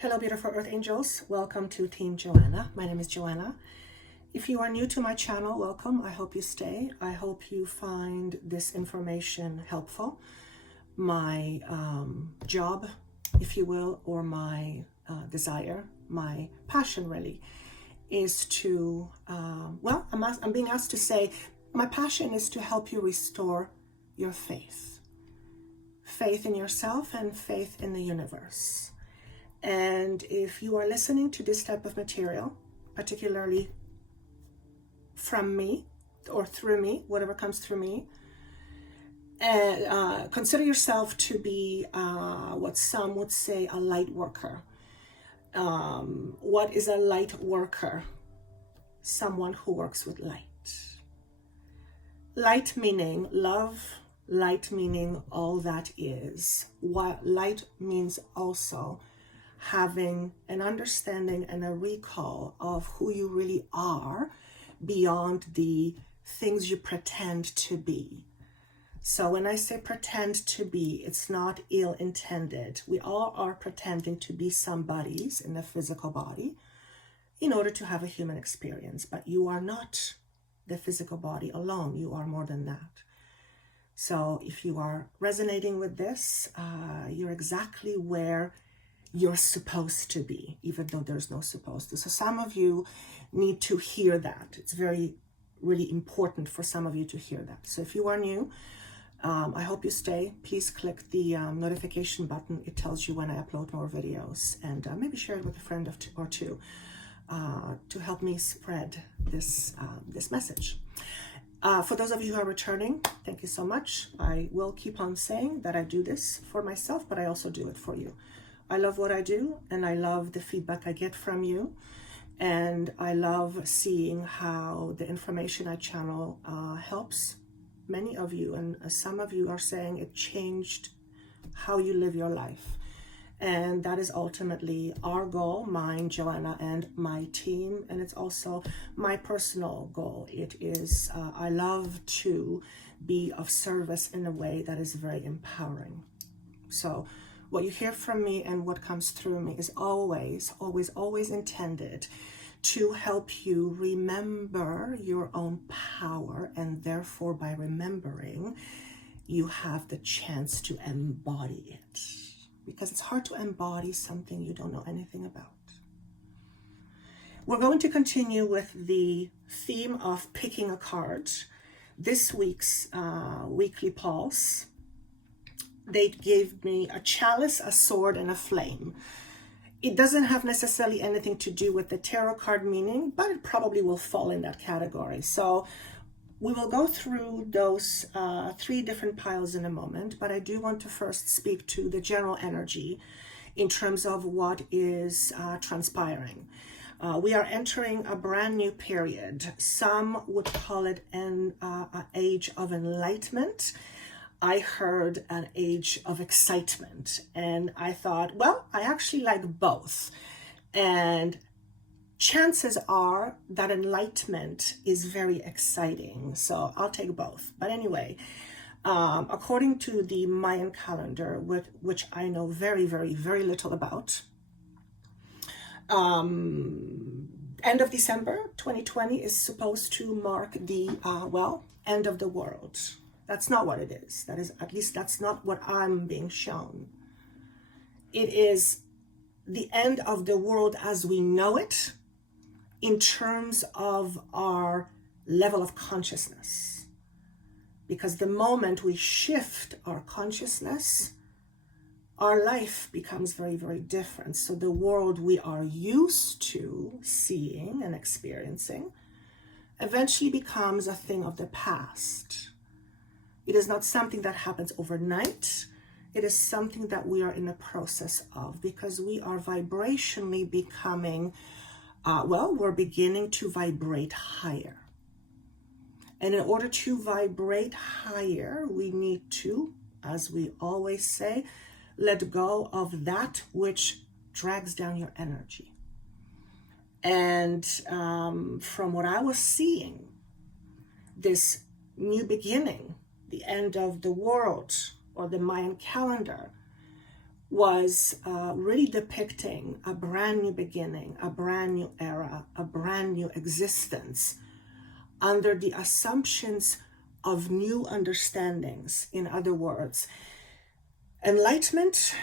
Hello, beautiful Earth Angels. Welcome to Team Joanna. My name is Joanna. If you are new to my channel, welcome. I hope you stay. I hope you find this information helpful. My job, if you will, or my desire, my passion really, is to, I'm being asked to say, my passion is to help you restore your faith. Faith in yourself and faith in the universe. And if you are listening to this type of material, particularly from me or through me, whatever comes through me, and consider yourself to be what some would say a light worker. What is a light worker? Someone who works with light. Light meaning love, light meaning all that is. While light means also having an understanding and a recall of who you really are beyond the things you pretend to be. So when I say pretend to be, it's not ill-intended. We all are pretending to be somebody's in the physical body in order to have a human experience, but you are not the physical body alone. You are more than that. So if you are resonating with this, you're exactly where you're supposed to be, even though there's no supposed to. So some of you need to hear that. It's really important for some of you to hear that. So if you are new, I hope you stay. Please click the notification button. It tells you when I upload more videos, and maybe share it with a friend or two to help me spread this message. For those of you who are returning, thank you so much. I will keep on saying that I do this for myself, but I also do it for you. I love what I do, and I love the feedback I get from you, and I love seeing how the information I channel helps many of you, and some of you are saying it changed how you live your life. And that is ultimately our goal, mine, Joanna, and my team, and it's also my personal goal. It is, I love to be of service in a way that is very empowering. So what you hear from me and what comes through me is always, always, always intended to help you remember your own power, and therefore by remembering, you have the chance to embody it. Because it's hard to embody something you don't know anything about. We're going to continue with the theme of picking a card. This week's weekly pulse, they gave me a chalice, a sword, and a flame. It doesn't have necessarily anything to do with the tarot card meaning, but it probably will fall in that category. So we will go through those three different piles in a moment, but I do want to first speak to the general energy in terms of what is transpiring. We are entering a brand new period. Some would call it an age of enlightenment. I heard an age of excitement, and I thought, well, I actually like both. And chances are that enlightenment is very exciting, so I'll take both. But anyway, according to the Mayan calendar, which I know very, very, very little about, end of December 2020 is supposed to mark the, end of the world. That's not what it is. That is, at least that's not what I'm being shown. It is the end of the world as we know it, in terms of our level of consciousness. Because the moment we shift our consciousness, our life becomes very, very different. So the world we are used to seeing and experiencing eventually becomes a thing of the past. It is not something that happens overnight. It is something that we are in the process of, because we are vibrationally becoming we're beginning to vibrate higher. And in order to vibrate higher, we need to, as we always say, let go of that which drags down your energy. And from what I was seeing, this new beginning, the end of the world, or the Mayan calendar, was really depicting a brand new beginning, a brand new era, a brand new existence under the assumptions of new understandings. In other words, enlightenment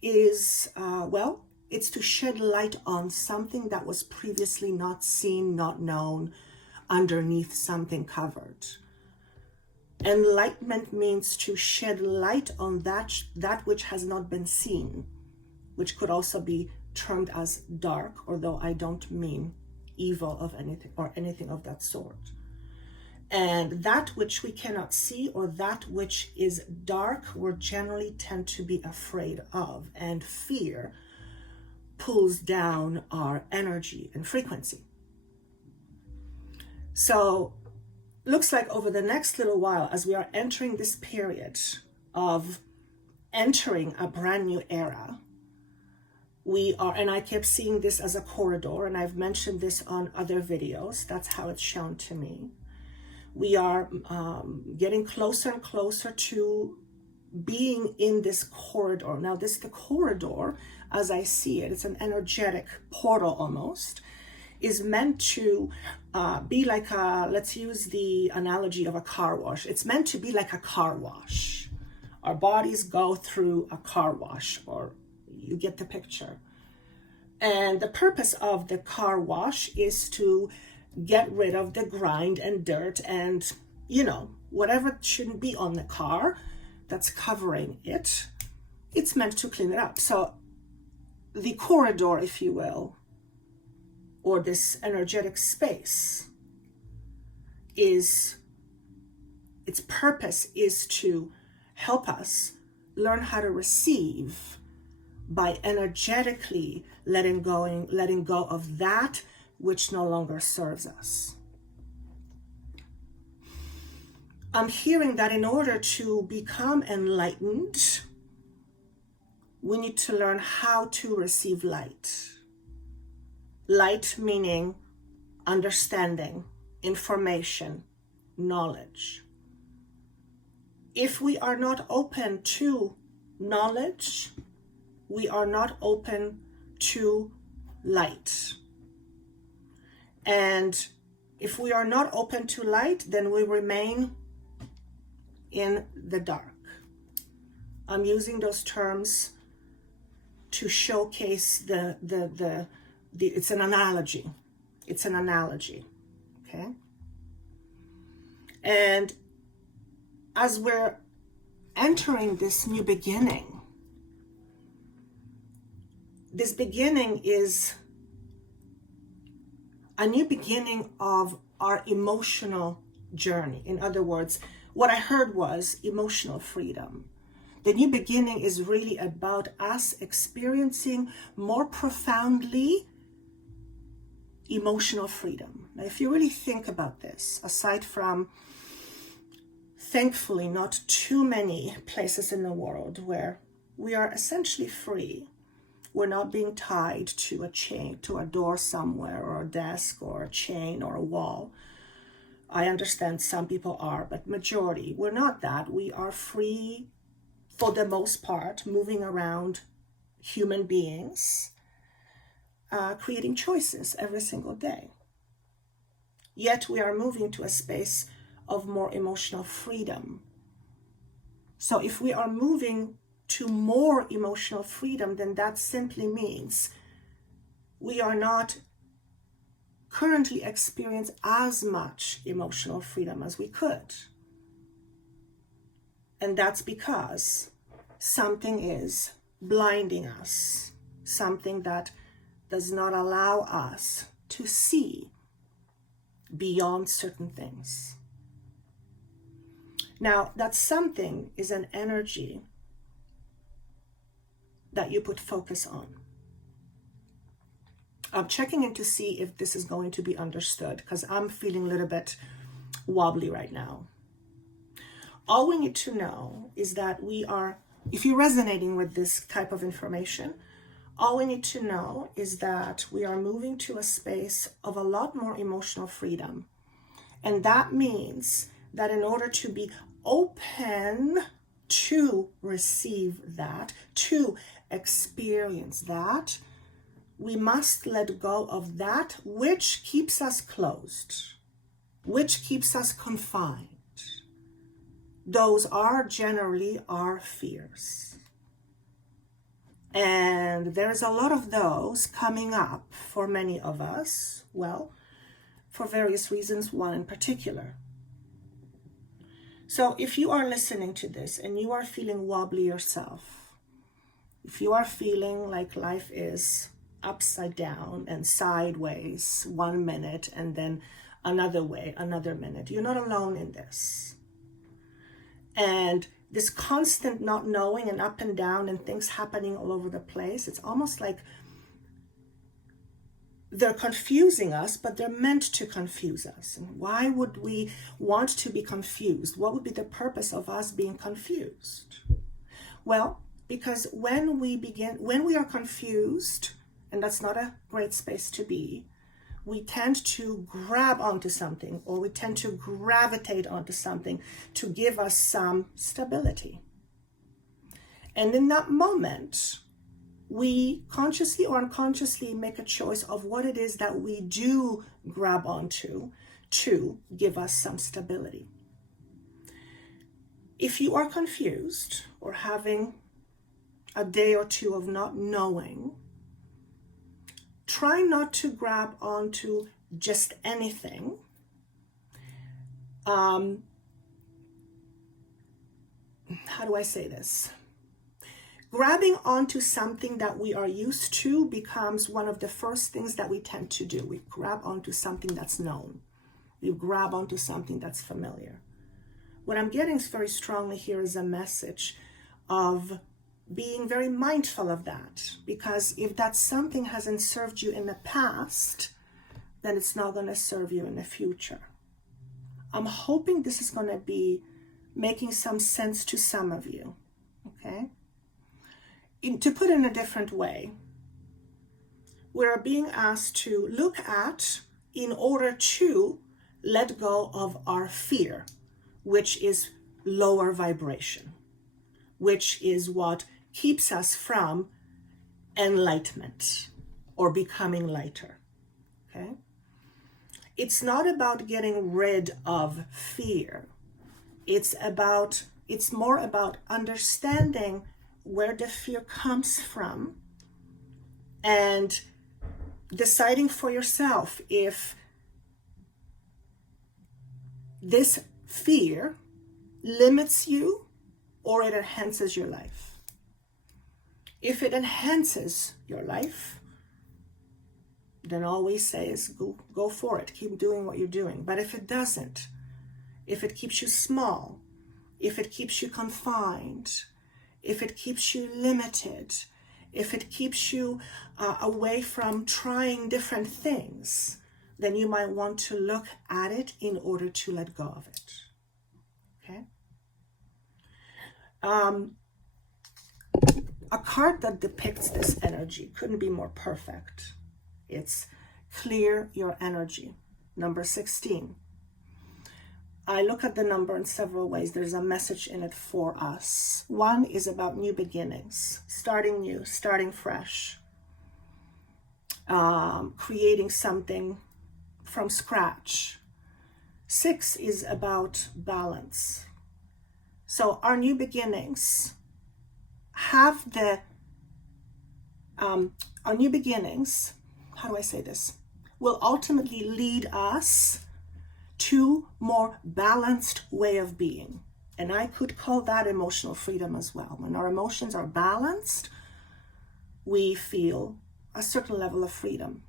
is, well, it's to shed light on something that was previously not seen, not known, underneath something covered. Enlightenment means to shed light on that which has not been seen, which could also be termed as dark, although I don't mean evil of anything or anything of that sort. And that which we cannot see, or that which is dark, we generally tend to be afraid of, and fear pulls down our energy and frequency. So looks like over the next little while, as we are entering this period of entering a brand new era, we are, and I kept seeing this as a corridor, and I've mentioned this on other videos, that's how it's shown to me. We are getting closer and closer to being in this corridor. Now the corridor, as I see it, it's an energetic portal almost, is meant to be like a, let's use the analogy of a car wash. It's meant to be like a car wash. Our bodies go through a car wash, or you get the picture. And the purpose of the car wash is to get rid of the grind and dirt and, you know, whatever shouldn't be on the car that's covering it. It's meant to clean it up. So the corridor, if you will, or this energetic space, is, its purpose is to help us learn how to receive by energetically letting go of that which no longer serves us. I'm hearing that in order to become enlightened, we need to learn how to receive light. Light meaning understanding, information, knowledge. If we are not open to knowledge, we are not open to light. And if we are not open to light, then we remain in the dark. I'm using those terms to showcase it's an analogy. It's an analogy, okay? And as we're entering this new beginning, this beginning is a new beginning of our emotional journey. In other words, what I heard was emotional freedom. The new beginning is really about us experiencing more profoundly emotional freedom. Now, if you really think about this, aside from, thankfully, not too many places in the world where we are essentially free. We're not being tied to a chain, to a door somewhere, or a desk, or a chain, or a wall. I understand some people are, but majority, we're not that. We are free, for the most part, moving around human beings, creating choices every single day. Yet we are moving to a space of more emotional freedom. So if we are moving to more emotional freedom, then that simply means we are not currently experience as much emotional freedom as we could. And that's because something is blinding us, something that does not allow us to see beyond certain things. Now, that something is an energy that you put focus on. I'm checking in to see if this is going to be understood, because I'm feeling a little bit wobbly right now. All we need to know is that we are, if you're resonating with this type of information, all we need to know is that we are moving to a space of a lot more emotional freedom. And that means that in order to be open to receive that, to experience that, we must let go of that which keeps us closed, which keeps us confined. Those are generally our fears. And there's a lot of those coming up for many of us, well, for various reasons, one in particular. So if you are listening to this and you are feeling wobbly yourself, if you are feeling like life is upside down and sideways 1 minute and then another way, another minute, you're not alone in this. And this constant not knowing and up and down and things happening all over the place, it's almost like they're confusing us, but they're meant to confuse us. And why would we want to be confused? What would be the purpose of us being confused? Well, because when we are confused, and that's not a great space to be, we tend to grab onto something, or we tend to gravitate onto something to give us some stability. And in that moment, we consciously or unconsciously make a choice of what it is that we do grab onto to give us some stability. If you are confused or having a day or two of not knowing, try not to grab onto just anything. How do I say this? Grabbing onto something that we are used to becomes one of the first things that we tend to do. We grab onto something that's known. We grab onto something that's familiar. What I'm getting very strongly here is a message of being very mindful of that, because if that something hasn't served you in the past, then it's not going to serve you in the future. I'm hoping this is going to be making some sense to some of you, okay? To put it in a different way, we're being asked to look at in order to let go of our fear, which is lower vibration, which is what keeps us from enlightenment or becoming lighter, okay? It's not about getting rid of fear. It's more about understanding where the fear comes from and deciding for yourself if this fear limits you or it enhances your life. If it enhances your life, then all we say is go for it. Keep doing what you're doing. But if it doesn't, if it keeps you small, if it keeps you confined, if it keeps you limited, if it keeps you away from trying different things, then you might want to look at it in order to let go of it. Okay? A card that depicts this energy couldn't be more perfect. It's clear your energy, number 16. I look at the number in several ways. There's a message in it for us. One is about new beginnings, starting new, starting fresh, creating something from scratch. 6 is about balance. So our new beginnings have our new beginnings, how do I say this, will ultimately lead us to more balanced way of being. And I could call that emotional freedom as well. When our emotions are balanced, we feel a certain level of freedom.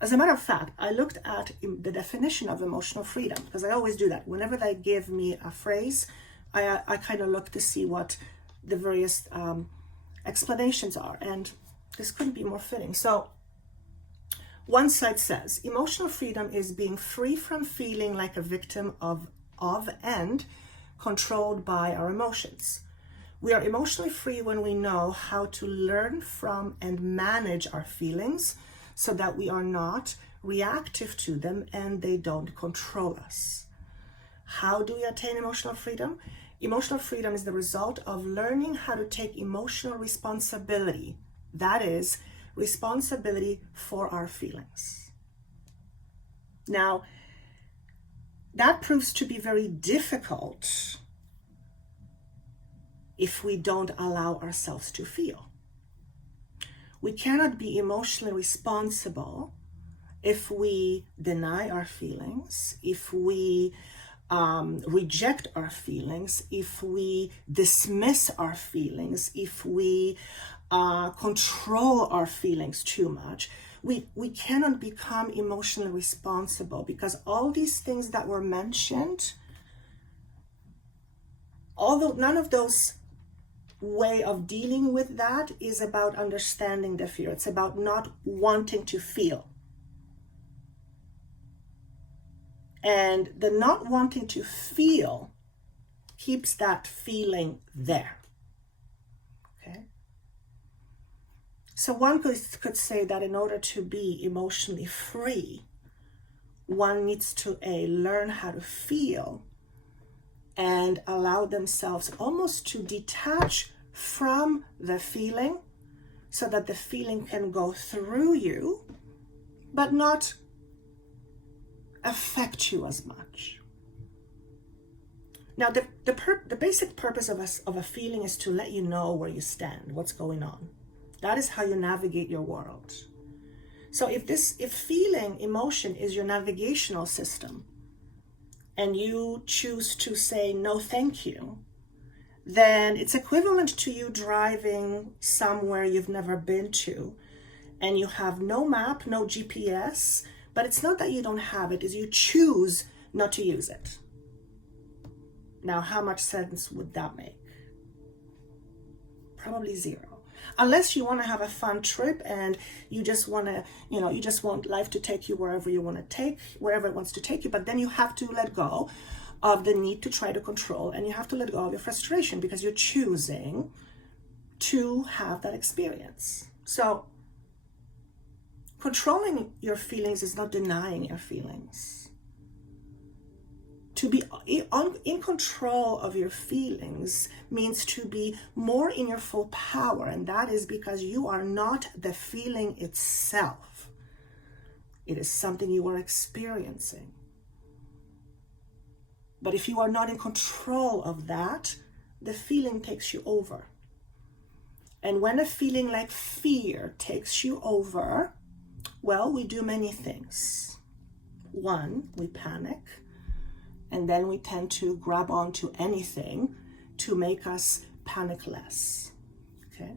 As a matter of fact, I looked at the definition of emotional freedom, because I always do that. Whenever they give me a phrase, I kind of look to see what the various explanations are. And this couldn't be more fitting. So one side says, emotional freedom is being free from feeling like a victim of and controlled by our emotions. We are emotionally free when we know how to learn from and manage our feelings so that we are not reactive to them and they don't control us. How do we attain emotional freedom? Emotional freedom is the result of learning how to take emotional responsibility. That is, responsibility for our feelings. Now, that proves to be very difficult if we don't allow ourselves to feel. We cannot be emotionally responsible if we deny our feelings, if we reject our feelings, if we dismiss our feelings, if we control our feelings too much. We cannot become emotionally responsible, because all these things that were mentioned, although none of those way of dealing with that is about understanding the fear. It's about not wanting to feel. And the not wanting to feel keeps that feeling there. Okay? So one could say that in order to be emotionally free, one needs to learn how to feel and allow themselves almost to detach from the feeling, so that the feeling can go through you, but not affect you as much. Now, the basic purpose of a feeling is to let you know where you stand, what's going on. That is how you navigate your world. So if feeling, emotion is your navigational system, and you choose to say no thank you, then it's equivalent to you driving somewhere you've never been to, and you have no map, no GPS, but it's not that you don't have it, is you choose not to use it. Now, how much sense would that make? Probably zero. Unless you want to have a fun trip and you just want to, you just want life to take you wherever it wants to take you, but then you have to let go of the need to try to control, and you have to let go of your frustration because you're choosing to have that experience. So controlling your feelings is not denying your feelings. To be in control of your feelings means to be more in your full power, and that is because you are not the feeling itself. It is something you are experiencing. But if you are not in control of that, the feeling takes you over. And when a feeling like fear takes you over, well, we do many things. One, we panic. And then we tend to grab onto anything to make us panic less, okay?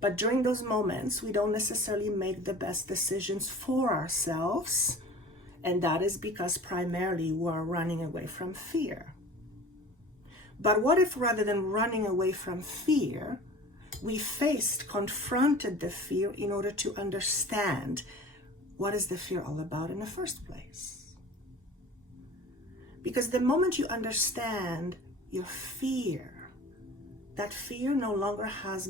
But during those moments, we don't necessarily make the best decisions for ourselves, and that is because primarily we're running away from fear. But what if rather than running away from fear, we confronted the fear in order to understand what is the fear all about in the first place? Because the moment you understand your fear, that fear no longer has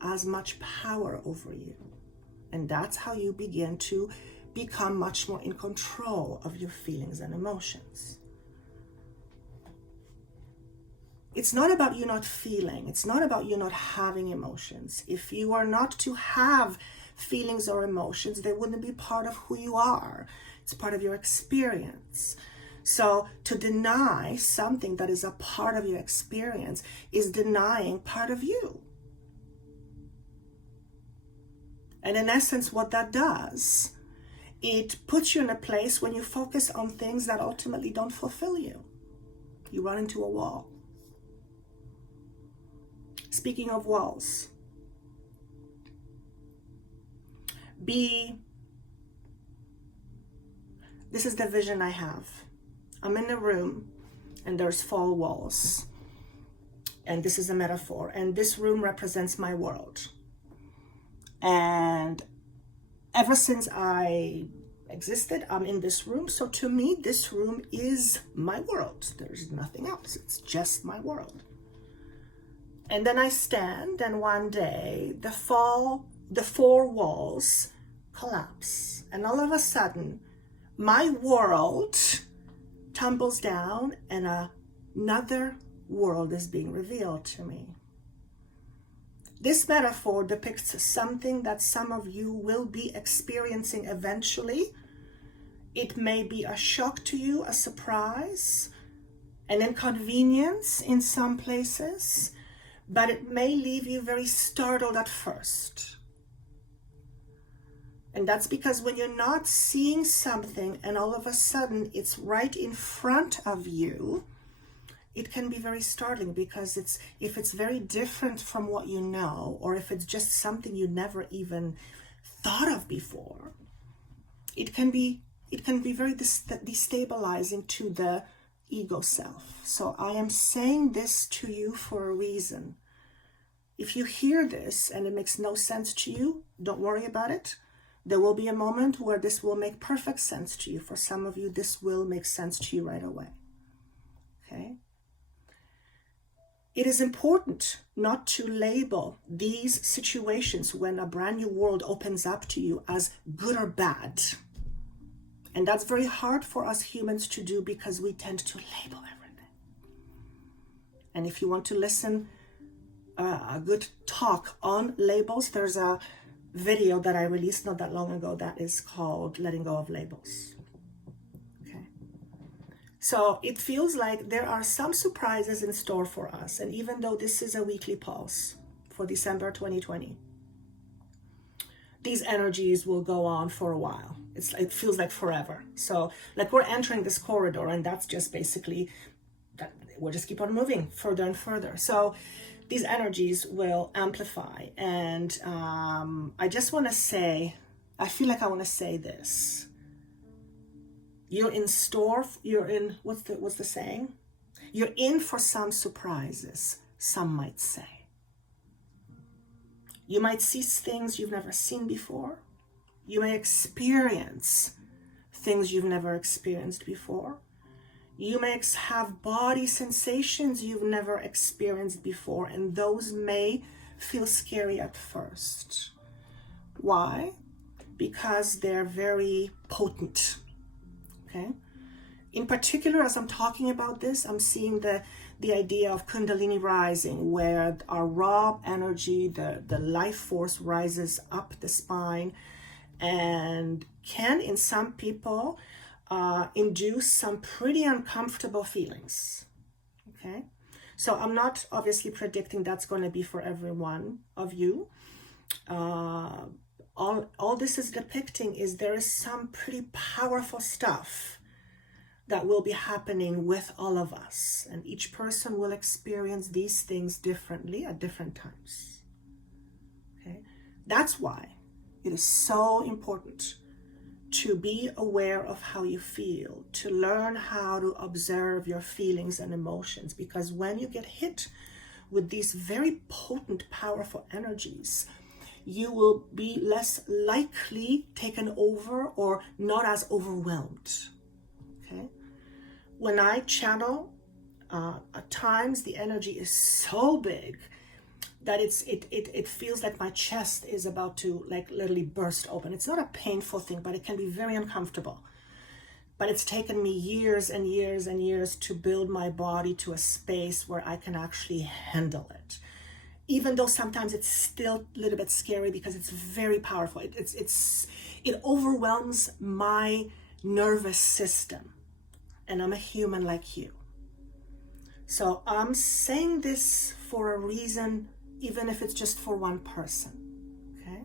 as much power over you. And that's how you begin to become much more in control of your feelings and emotions. It's not about you not feeling. It's not about you not having emotions. If you are not to have feelings or emotions, they wouldn't be part of who you are. It's part of your experience. So to deny something that is a part of your experience is denying part of you. And in essence, what that does, it puts you in a place when you focus on things that ultimately don't fulfill you. You run into a wall. Speaking of walls, this is the vision I have. I'm in a room and there's 4 walls. And this is a metaphor. And this room represents my world. And ever since I existed, I'm in this room. So to me, this room is my world. There's nothing else. It's just my world. And then I stand, and one day the 4 walls collapse. And all of a sudden, my world tumbles down and another world is being revealed to me. This metaphor depicts something that some of you will be experiencing eventually. It may be a shock to you, a surprise, an inconvenience in some places, but it may leave you very startled at first. And that's because when you're not seeing something and all of a sudden it's right in front of you, it can be very startling, because if it's very different from what you know, or if it's just something you never even thought of before, it can be very destabilizing to the ego self. So I am saying this to you for a reason. If you hear this and it makes no sense to you, don't worry about it. There will be a moment where this will make perfect sense to you. For some of you, this will make sense to you right away. Okay? It is important not to label these situations when a brand new world opens up to you as good or bad. And that's very hard for us humans to do, because we tend to label everything. And if you want to listen a good talk on labels, there's a video that I released not that long ago that is called Letting Go of Labels. Okay. So it feels like there are some surprises in store for us. And even though this is a weekly pulse for December 2020, these energies will go on for a while. It feels like forever. So like we're entering this corridor, and that's just basically that we'll just keep on moving further and further. So these energies will amplify. And I just want to say, I feel like I want to say this. You're in store, you're in, what's the saying? You're in for some surprises, some might say. You might see things you've never seen before. You may experience things you've never experienced before. You may have body sensations you've never experienced before, and those may feel scary at first. Why? Because they're very potent. Okay? In particular, as I'm talking about this, I'm seeing the idea of Kundalini rising, where our raw energy, the life force rises up the spine, and can, in some people, induce some pretty uncomfortable feelings. Okay, so I'm not obviously predicting that's going to be for every one of you. All this is depicting is there is some pretty powerful stuff that will be happening with all of us, and each person will experience these things differently at different times. Okay, that's why it is so important to be aware of how you feel, to learn how to observe your feelings and emotions, because when you get hit with these very potent, powerful energies, you will be less likely taken over or not as overwhelmed. Okay? When I channel, at times the energy is so big that it feels like my chest is about to like literally burst open. It's not a painful thing, but it can be very uncomfortable. But it's taken me years and years and years to build my body to a space where I can actually handle it. Even though sometimes it's still a little bit scary because it's very powerful. It overwhelms my nervous system. And I'm a human like you. So I'm saying this for a reason, even if it's just for one person, okay?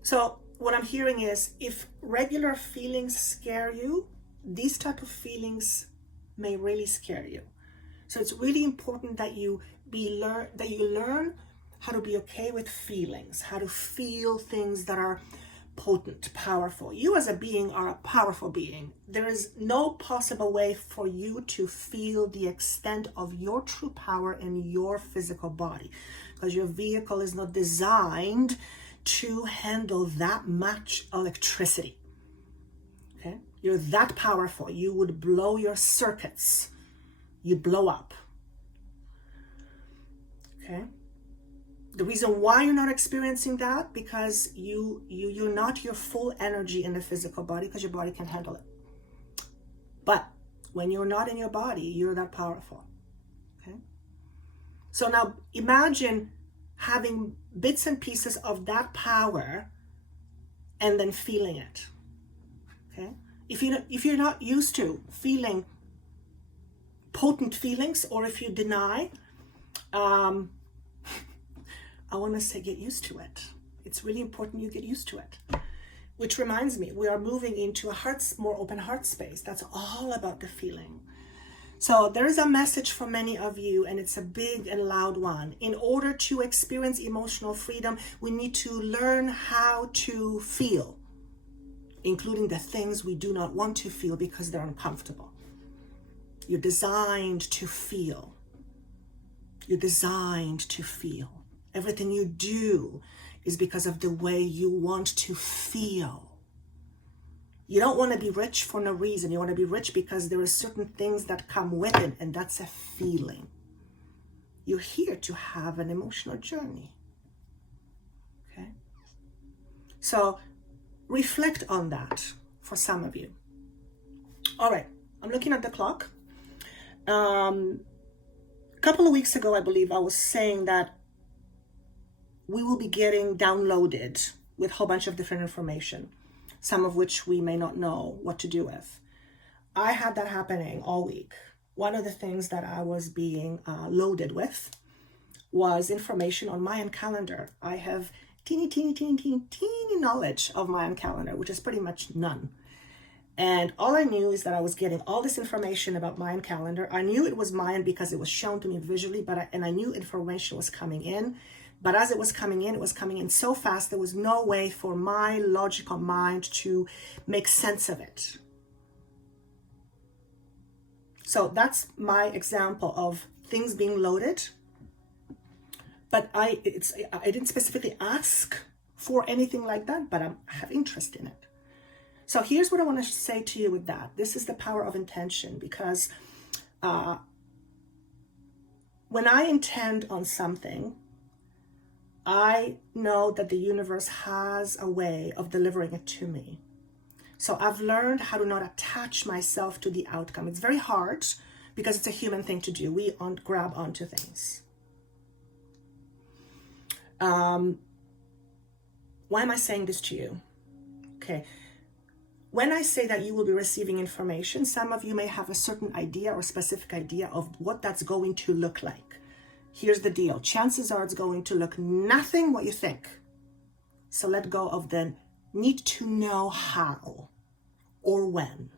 So what I'm hearing is, if regular feelings scare you, these type of feelings may really scare you. So it's really important that you learn how to be okay with feelings, how to feel things that are potent, powerful. You as a being are a powerful being. There is no possible way for you to feel the extent of your true power in your physical body, because your vehicle is not designed to handle that much electricity. Okay? You're that powerful. You would blow your circuits. You'd blow up. Okay? The reason why you're not experiencing that, because you're not your full energy in the physical body, because your body can handle it. But When you're not in your body, you're that powerful. Okay? So now imagine having bits and pieces of that power and then feeling it. Okay? If you're not used to feeling potent feelings, or if you deny, I want to say get used to it. It's really important you get used to it. Which reminds me, we are moving into a more open heart space. That's all about the feeling. So there is a message for many of you, and it's a big and loud one. In order to experience emotional freedom, we need to learn how to feel, including the things we do not want to feel because they're uncomfortable. You're designed to feel. You're designed to feel. Everything you do is because of the way you want to feel. You don't want to be rich for no reason. You want to be rich because there are certain things that come with it, and that's a feeling. You're here to have an emotional journey. Okay? So reflect on that for some of you. All right, I'm looking at the clock. A couple of weeks ago, I believe I was saying that we will be getting downloaded with a whole bunch of different information, some of which we may not know what to do with. I had that happening all week. One of the things that I was being loaded with was information on Mayan calendar. I have teeny knowledge of Mayan calendar, which is pretty much none. And all I knew is that I was getting all this information about Mayan calendar. I knew it was Mayan because it was shown to me visually, and I knew information was coming in. But as it was coming in so fast, there was no way for my logical mind to make sense of it. So that's my example of things being loaded. But I didn't specifically ask for anything like that, but I have interest in it. So here's what I want to say to you with that. This is the power of intention, because when I intend on something, I know that the universe has a way of delivering it to me. So I've learned how to not attach myself to the outcome. It's very hard because it's a human thing to do. We grab onto things. Why am I saying this to you? Okay. When I say that you will be receiving information, some of you may have a certain idea or specific idea of what that's going to look like. Here's the deal. Chances are it's going to look nothing what you think. So let go of the need to know how or when.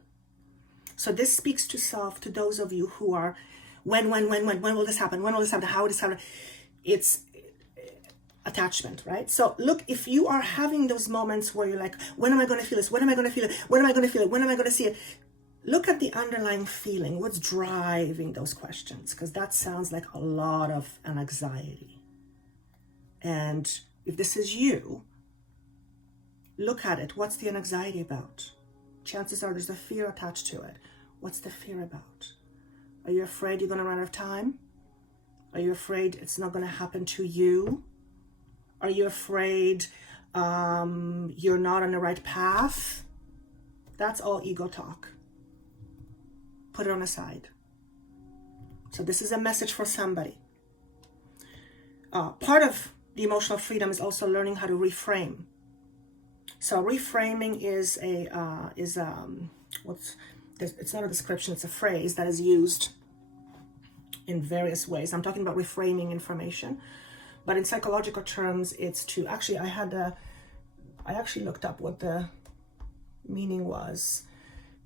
So this speaks to self, to those of you who are, when will this happen? When will this happen? How will this happen? It's attachment, right? So look, if you are having those moments where you're like, when am I going to feel this? When am I going to feel it? When am I going to feel it? When am I going to see it? Look at the underlying feeling. What's driving those questions? Because that sounds like a lot of an anxiety. And if this is you, look at it. What's the anxiety about? Chances are there's a fear attached to it. What's the fear about? Are you afraid you're going to run out of time? Are you afraid it's not going to happen to you? Are you afraid you're not on the right path? That's all ego talk. Put it on the side. So this is a message for somebody. Part of the emotional freedom is also learning how to reframe. So reframing is it's not a description, it's a phrase that is used in various ways. I'm talking about reframing information, but in psychological terms, it's to actually, I actually looked up what the meaning was.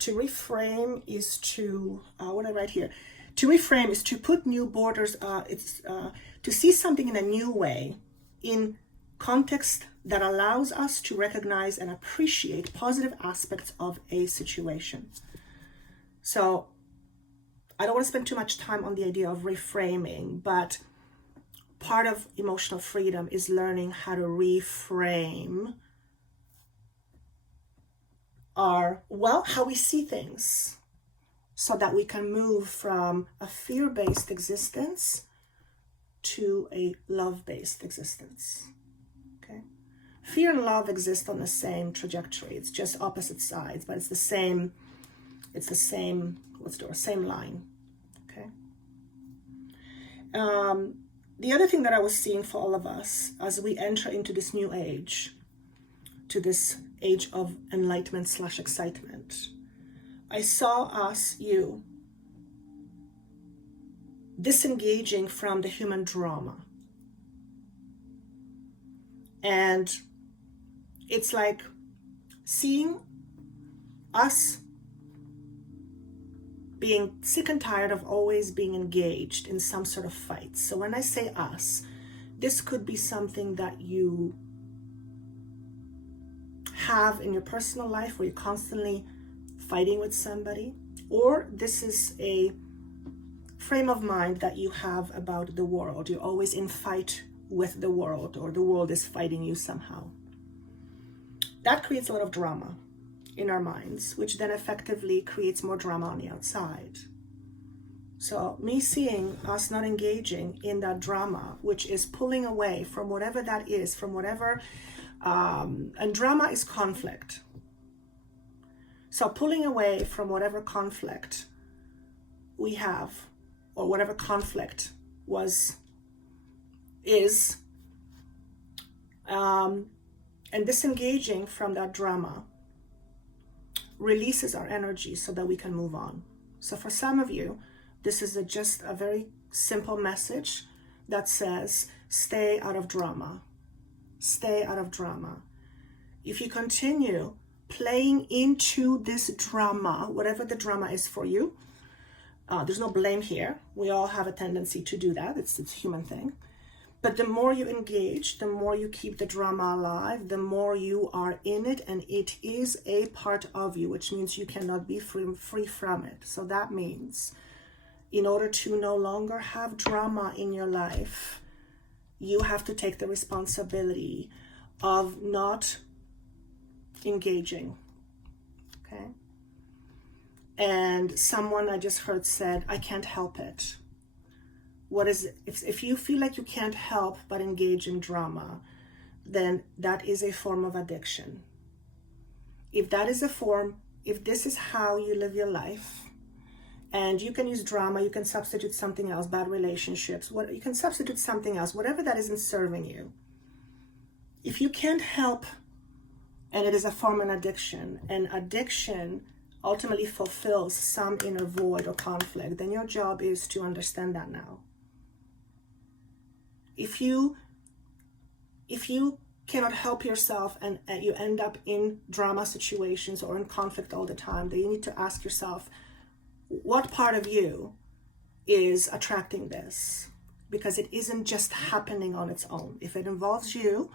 To reframe is to, what I write here? To reframe is to put new borders, to see something in a new way, in context that allows us to recognize and appreciate positive aspects of a situation. So I don't want to spend too much time on the idea of reframing, but part of emotional freedom is learning how to reframe how we see things, so that we can move from a fear-based existence to a love-based existence. Okay? Fear and love exist on the same trajectory. It's just opposite sides, but it's the same It's the same, same line, okay? The other thing that I was seeing for all of us as we enter into this new age, to this age of enlightenment / excitement, I saw us, you, disengaging from the human drama. And it's like seeing us being sick and tired of always being engaged in some sort of fight. So when I say us, this could be something that you have in your personal life where you're constantly fighting with somebody, or this is a frame of mind that you have about the world. You're always in fight with the world, or the world is fighting you somehow. That creates a lot of drama in our minds, which then effectively creates more drama on the outside. So me seeing us not engaging in that drama, which is pulling away from whatever that is, from whatever, and drama is conflict. So pulling away from whatever conflict we have, or whatever conflict is, and disengaging from that drama releases our energy so that we can move on. So for some of you, this is just a very simple message that says, stay out of drama. Stay out of drama. If you continue playing into this drama, whatever the drama is for you, there's no blame here. We all have a tendency to do that. It's a human thing. But the more you engage, the more you keep the drama alive, the more you are in it, and it is a part of you, which means you cannot be free from it. So that means in order to no longer have drama in your life, you have to take the responsibility of not engaging, okay? And someone I just heard said, I can't help it. What is it? If you feel like you can't help but engage in drama, then that is a form of addiction. If that is a form, if this is how you live your life, and you can use drama, you can substitute something else, bad relationships, you can substitute something else, whatever that isn't serving you. If you can't help, and it is a form of addiction, and addiction ultimately fulfills some inner void or conflict, then your job is to understand that now. If you cannot help yourself and you end up in drama situations or in conflict all the time, then you need to ask yourself, what part of you is attracting this? Because it isn't just happening on its own. If it involves you,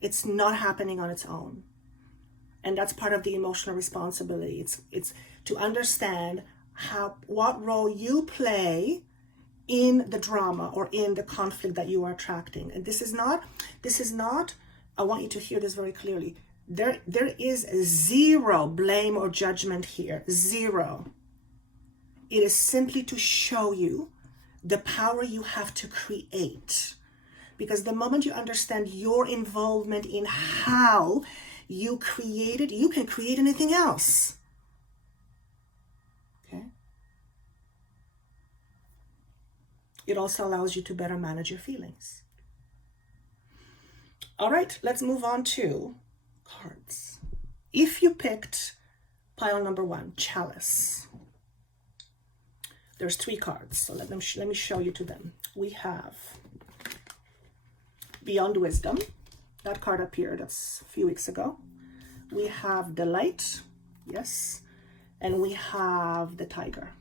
it's not happening on its own. And that's part of the emotional responsibility. It's to understand what role you play in the drama or in the conflict that you are attracting. And this is not, I want you to hear this very clearly. There is zero blame or judgment here, zero. It is simply to show you the power you have to create. Because the moment you understand your involvement in how you create it, you can create anything else. Okay? It also allows you to better manage your feelings. All right, let's move on to cards. If you picked pile number 1, Chalice, there's 3 cards, so let me show you to them. We have Beyond Wisdom. That card appeared a few weeks ago. We have Delight, yes, and we have the Tiger,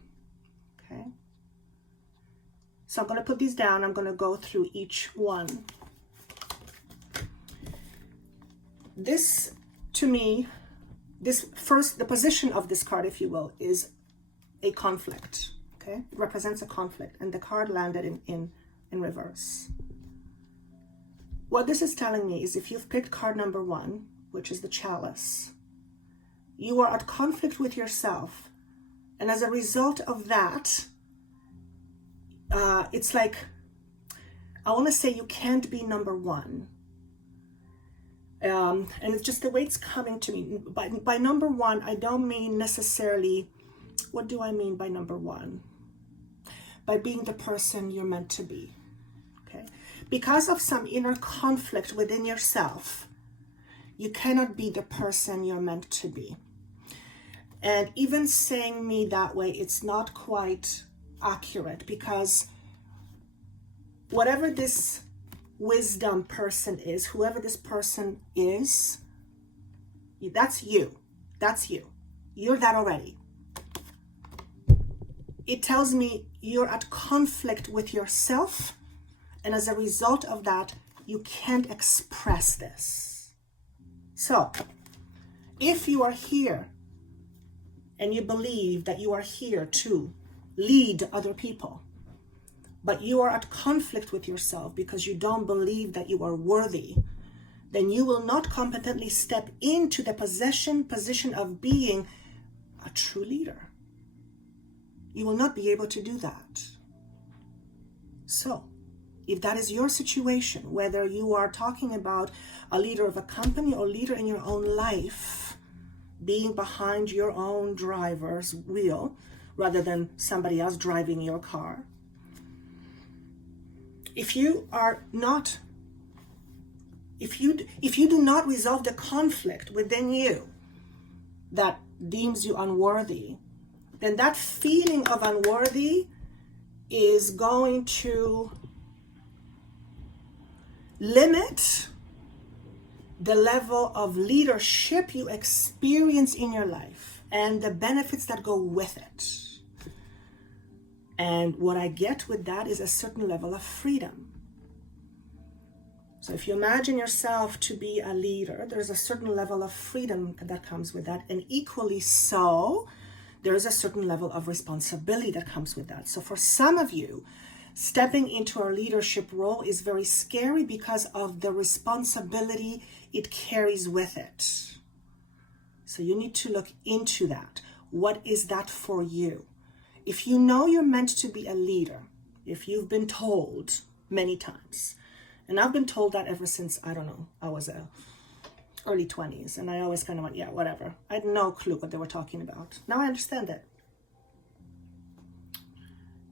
okay? So I'm going to put these down. I'm going to go through each one. This, to me, this first, the position of this card, if you will, is a conflict, okay? It represents a conflict, and the card landed in reverse. What this is telling me is if you've picked card number 1, which is the Chalice, you are at conflict with yourself. And as a result of that, it's like, I want to say you can't be number 1. And it's just the way it's coming to me. By number 1, I don't mean necessarily what do I mean by number one? By being the person you're meant to be. Okay? Because of some inner conflict within yourself, you cannot be the person you're meant to be. And even saying me that way, it's not quite accurate, because whatever this wisdom person is, whoever this person is, that's you. That's you. You're that already. It tells me you're at conflict with yourself, and as a result of that, you can't express this. So, if you are here and you believe that you are here to lead other people, but you are at conflict with yourself because you don't believe that you are worthy, then you will not competently step into the position of being a true leader. You will not be able to do that. So, if that is your situation, whether you are talking about a leader of a company or leader in your own life, being behind your own driver's wheel rather than somebody else driving your car, if you do not resolve the conflict within you that deems you unworthy, then that feeling of unworthy is going to limit the level of leadership you experience in your life and the benefits that go with it. And what I get with that is a certain level of freedom. So if you imagine yourself to be a leader, there's a certain level of freedom that comes with that. And equally so, there is a certain level of responsibility that comes with that. So for some of you, stepping into a leadership role is very scary because of the responsibility it carries with it. So you need to look into that. What is that for you? If you know you're meant to be a leader, if you've been told many times, and I've been told that ever since, I don't know, I was early 20s, and I always kind of went, yeah, whatever. I had no clue what they were talking about. Now I understand it.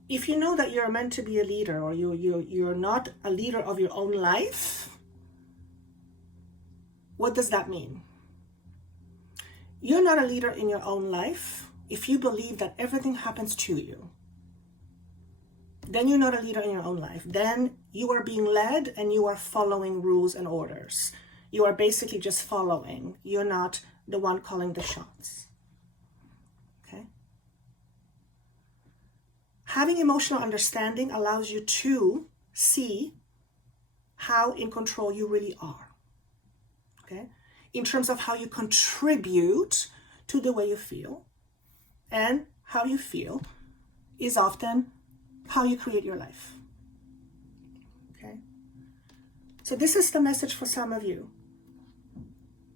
If you know that you're meant to be a leader, or you're not a leader of your own life, what does that mean? You're not a leader in your own life if you believe that everything happens to you. Then you're not a leader in your own life. Then you are being led and you are following rules and orders. You are basically just following. You're not the one calling the shots. Okay? Having emotional understanding allows you to see how in control you really are. Okay? In terms of how you contribute to the way you feel. And how you feel is often how you create your life. Okay? So this is the message for some of you.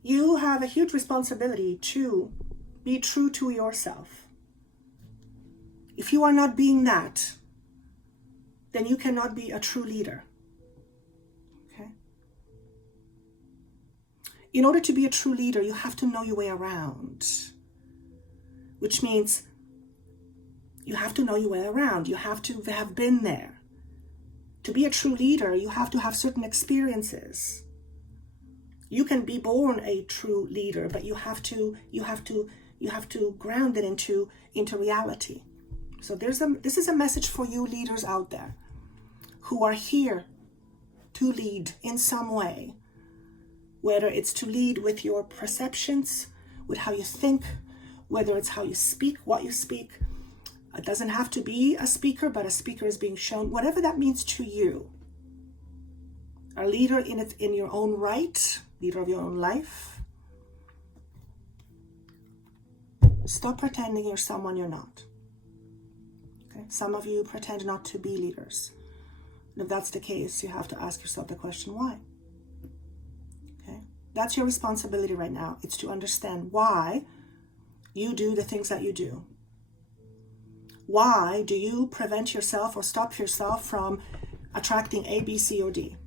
You have a huge responsibility to be true to yourself. If you are not being that, then you cannot be a true leader. Okay? In order to be a true leader, you have to know your way around. Which means you have to know your way around. You have to have been there. To be a true leader, you have to have certain experiences. You can be born a true leader, but you have to ground it into reality. So this is a message for you leaders out there who are here to lead in some way, whether it's to lead with your perceptions, with how you think, whether it's how you speak, what you speak. It doesn't have to be a speaker, but a speaker is being shown, whatever that means to you. A leader in your own right, leader of your own life. Stop pretending you're someone you're not. Okay? Some of you pretend not to be leaders. And if that's the case, you have to ask yourself the question, why? Okay? That's your responsibility right now. It's to understand why you do the things that you do. Why do you prevent yourself or stop yourself from attracting A, B, C, or D?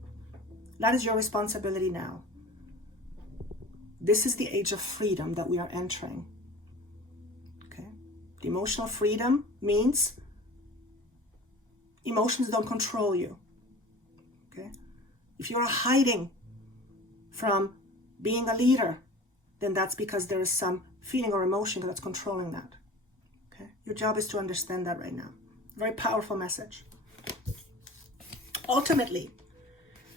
That is your responsibility now. This is the age of freedom that we are entering. Okay? The emotional freedom means emotions don't control you. Okay? If you're hiding from being a leader, then that's because there is some feeling or emotion that's controlling that. Okay? Your job is to understand that right now. Very powerful message. Ultimately,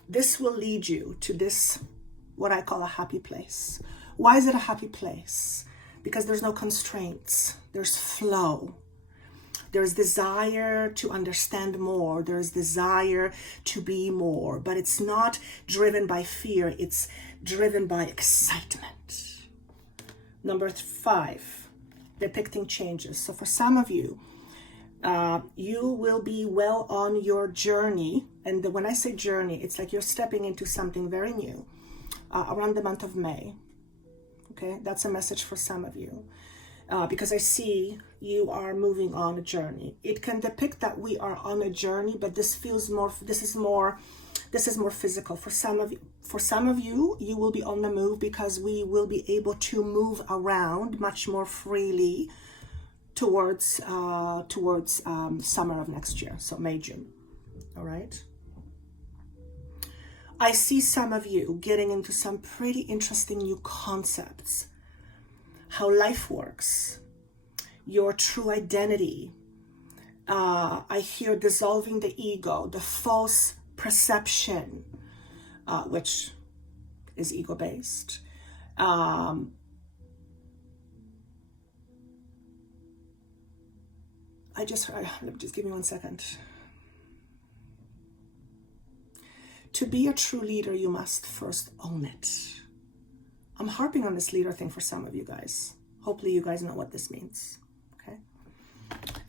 this will lead you to this, what I call a happy place. Why is it a happy place? Because there's no constraints. There's flow. There's desire to understand more. There's desire to be more. But it's not driven by fear. It's driven by excitement. Number 5, depicting changes. So for some of you, you will be well on your journey. And when I say journey, it's like you're stepping into something very new around the month of May. Okay, that's a message for some of you. Because I see you are moving on a journey. It can depict that we are on a journey, but this feels more, this is more physical. For some of you, you will be on the move because we will be able to move around much more freely towards summer of next year, so May, June. All right. I see some of you getting into some pretty interesting new concepts. How life works, your true identity. I hear dissolving the ego, the false perception, which is ego-based. Let me just give me 1 second. To be a true leader, you must first own it. I'm harping on this leader thing for some of you guys. Hopefully you guys know what this means. Okay.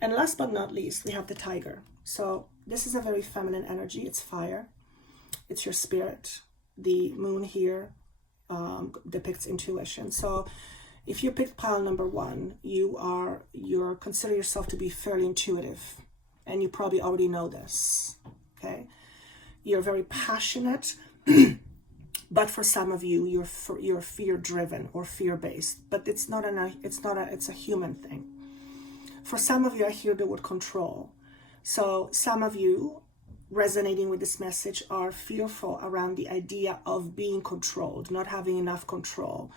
And last but not least, we have the tiger. So this is a very feminine energy. It's fire. It's your spirit. The moon here depicts intuition. So if you picked pile number 1, you're consider yourself to be fairly intuitive, and you probably already know this. Okay. You're very passionate. But for some of you, you're fear-driven or fear-based. But it's a human thing. For some of you, I hear the word control. So some of you resonating with this message are fearful around the idea of being controlled, not having enough control,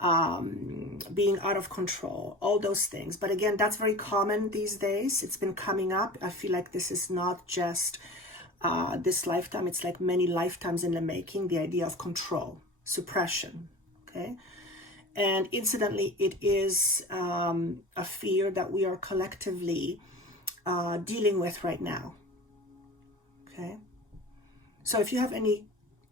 being out of control, all those things. But again, that's very common these days. It's been coming up. I feel like this is not just this lifetime, it's like many lifetimes in the making, the idea of control, suppression, okay? And incidentally, it is a fear that we are collectively dealing with right now, okay? So if you have any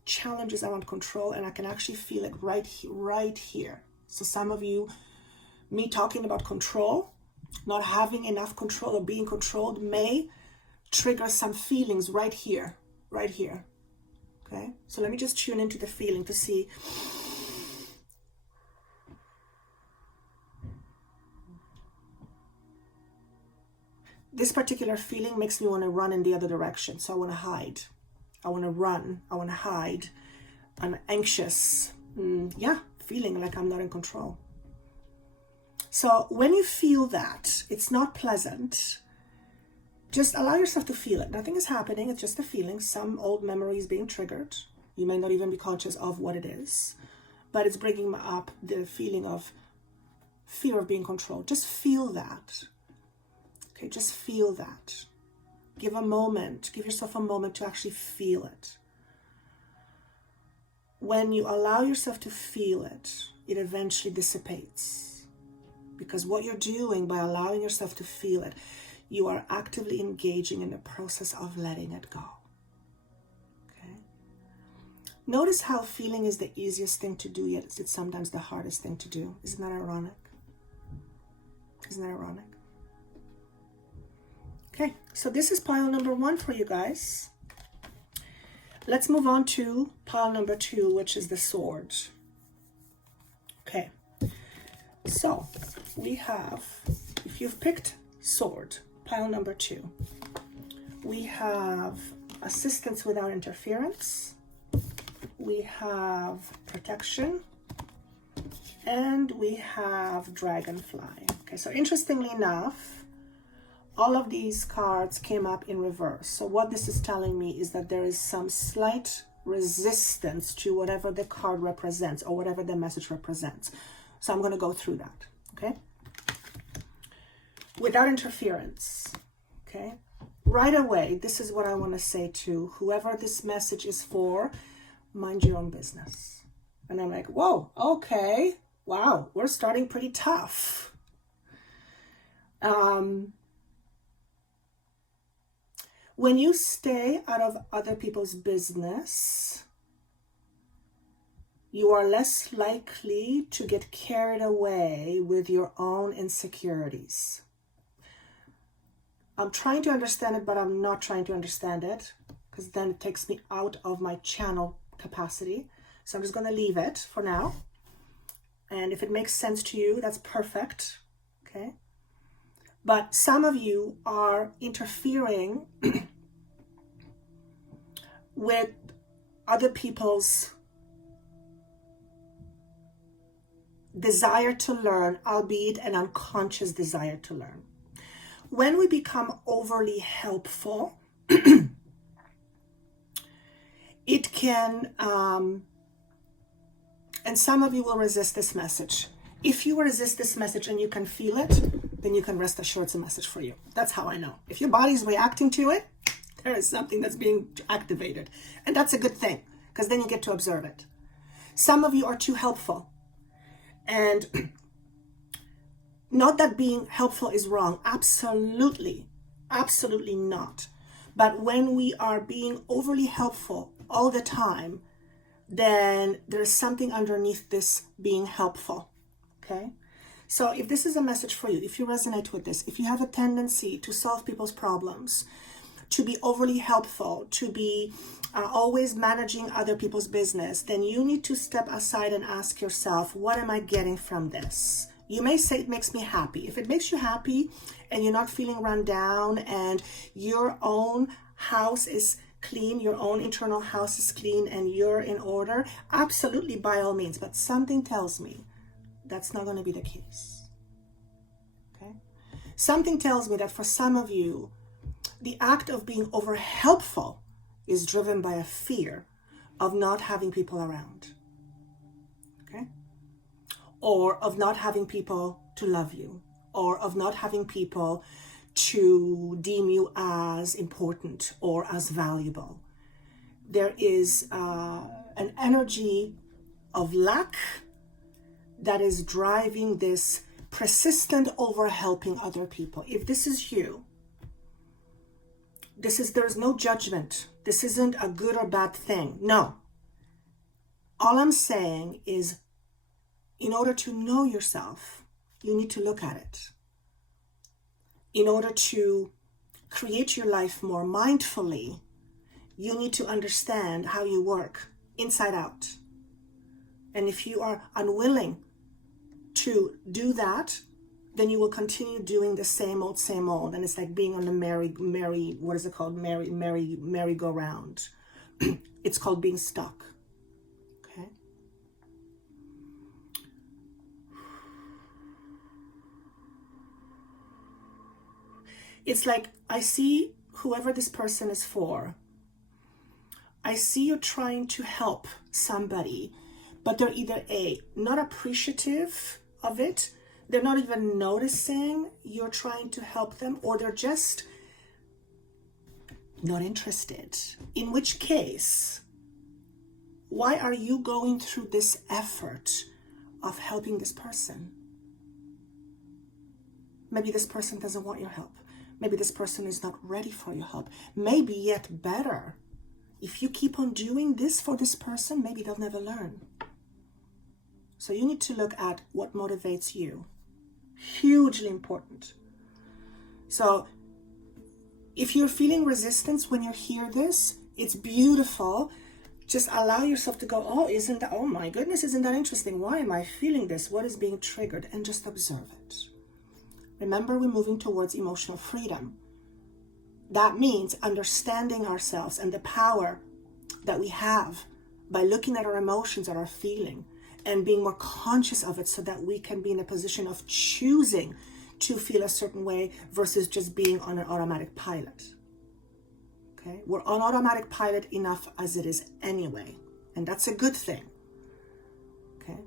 challenges around control, and I can actually feel it right here. So some of you, me talking about control, not having enough control or being controlled may trigger some feelings right here, okay? So let me just tune into the feeling to see. This particular feeling makes me want to run in the other direction. So I want to hide. I want to run. I want to hide. I'm anxious. Feeling like I'm not in control. So when you feel that, it's not pleasant. Just allow yourself to feel it. Nothing is happening. It's just a feeling. Some old memory is being triggered. You may not even be conscious of what it is, but it's bringing up the feeling of fear of being controlled. Just feel that. Okay, just feel that. Give yourself a moment to actually feel it. When you allow yourself to feel it, it eventually dissipates. Because what you're doing by allowing yourself to feel it, you are actively engaging in the process of letting it go. Okay? Notice how feeling is the easiest thing to do, yet it's sometimes the hardest thing to do. Isn't that ironic? Isn't that ironic? Okay, so this is pile number 1 for you guys. Let's move on to pile number 2, which is the sword. Okay, so we have, if you've picked sword, pile number 2, we have assistance without interference, we have protection, and we have dragonfly. Okay, so interestingly enough, all of these cards came up in reverse. So what this is telling me is that there is some slight resistance to whatever the card represents or whatever the message represents. So I'm going to go through that, okay? Without interference, okay? Right away, this is what I want to say to whoever this message is for: mind your own business. And I'm like, whoa, okay, wow, we're starting pretty tough. When you stay out of other people's business, you are less likely to get carried away with your own insecurities. I'm trying to understand it, but I'm not trying to understand it, because then it takes me out of my channel capacity. So I'm just going to leave it for now. And if it makes sense to you, that's perfect. Okay. But some of you are interfering with other people's desire to learn, albeit an unconscious desire to learn. When we become overly helpful, it can, and some of you will resist this message. If you resist this message and you can feel it, then you can rest assured it's a message for you. That's how I know. If your body's reacting to it, there is something that's being activated. And that's a good thing, because then you get to observe it. Some of you are too helpful. And not that being helpful is wrong. Absolutely. Absolutely not. But when we are being overly helpful all the time, then there's something underneath this being helpful. Okay? So if this is a message for you, if you resonate with this, if you have a tendency to solve people's problems, to be overly helpful, to be always managing other people's business, then you need to step aside and ask yourself, what am I getting from this? You may say it makes me happy. If it makes you happy and you're not feeling run down and your own house is clean, your own internal house is clean and you're in order, absolutely, by all means. But something tells me that's not going to be the case. Okay? Something tells me that for some of you, the act of being over helpful is driven by a fear of not having people around. Okay? Or of not having people to love you, or of not having people to deem you as important or as valuable. There is an energy of lack that is driving this persistent over helping other people. If this is you, there's no judgment. This isn't a good or bad thing. No. All I'm saying is, in order to know yourself, you need to look at it. In order to create your life more mindfully, you need to understand how you work inside out. And if you are unwilling to do that, then you will continue doing the same old. And it's like being on the merry-go-round. It's called being stuck. Okay? It's like, I see whoever this person is for. I see you trying to help somebody, but they're either not appreciative of it, they're not even noticing you're trying to help them, or they're just not interested. In which case, why are you going through this effort of helping this person? Maybe this person doesn't want your help. Maybe this person is not ready for your help. Maybe yet better, if you keep on doing this for this person, maybe they'll never learn. So you need to look at what motivates you. Hugely important. So if you're feeling resistance when you hear this, it's beautiful. Just allow yourself to go, oh my goodness, isn't that interesting? Why am I feeling this? What is being triggered? And just observe it. Remember, we're moving towards emotional freedom. That means understanding ourselves and the power that we have by looking at our emotions and our feeling and being more conscious of it, so that we can be in a position of choosing to feel a certain way versus just being on an automatic pilot. Okay, we're on automatic pilot enough as it is anyway, and that's a good thing. Okay.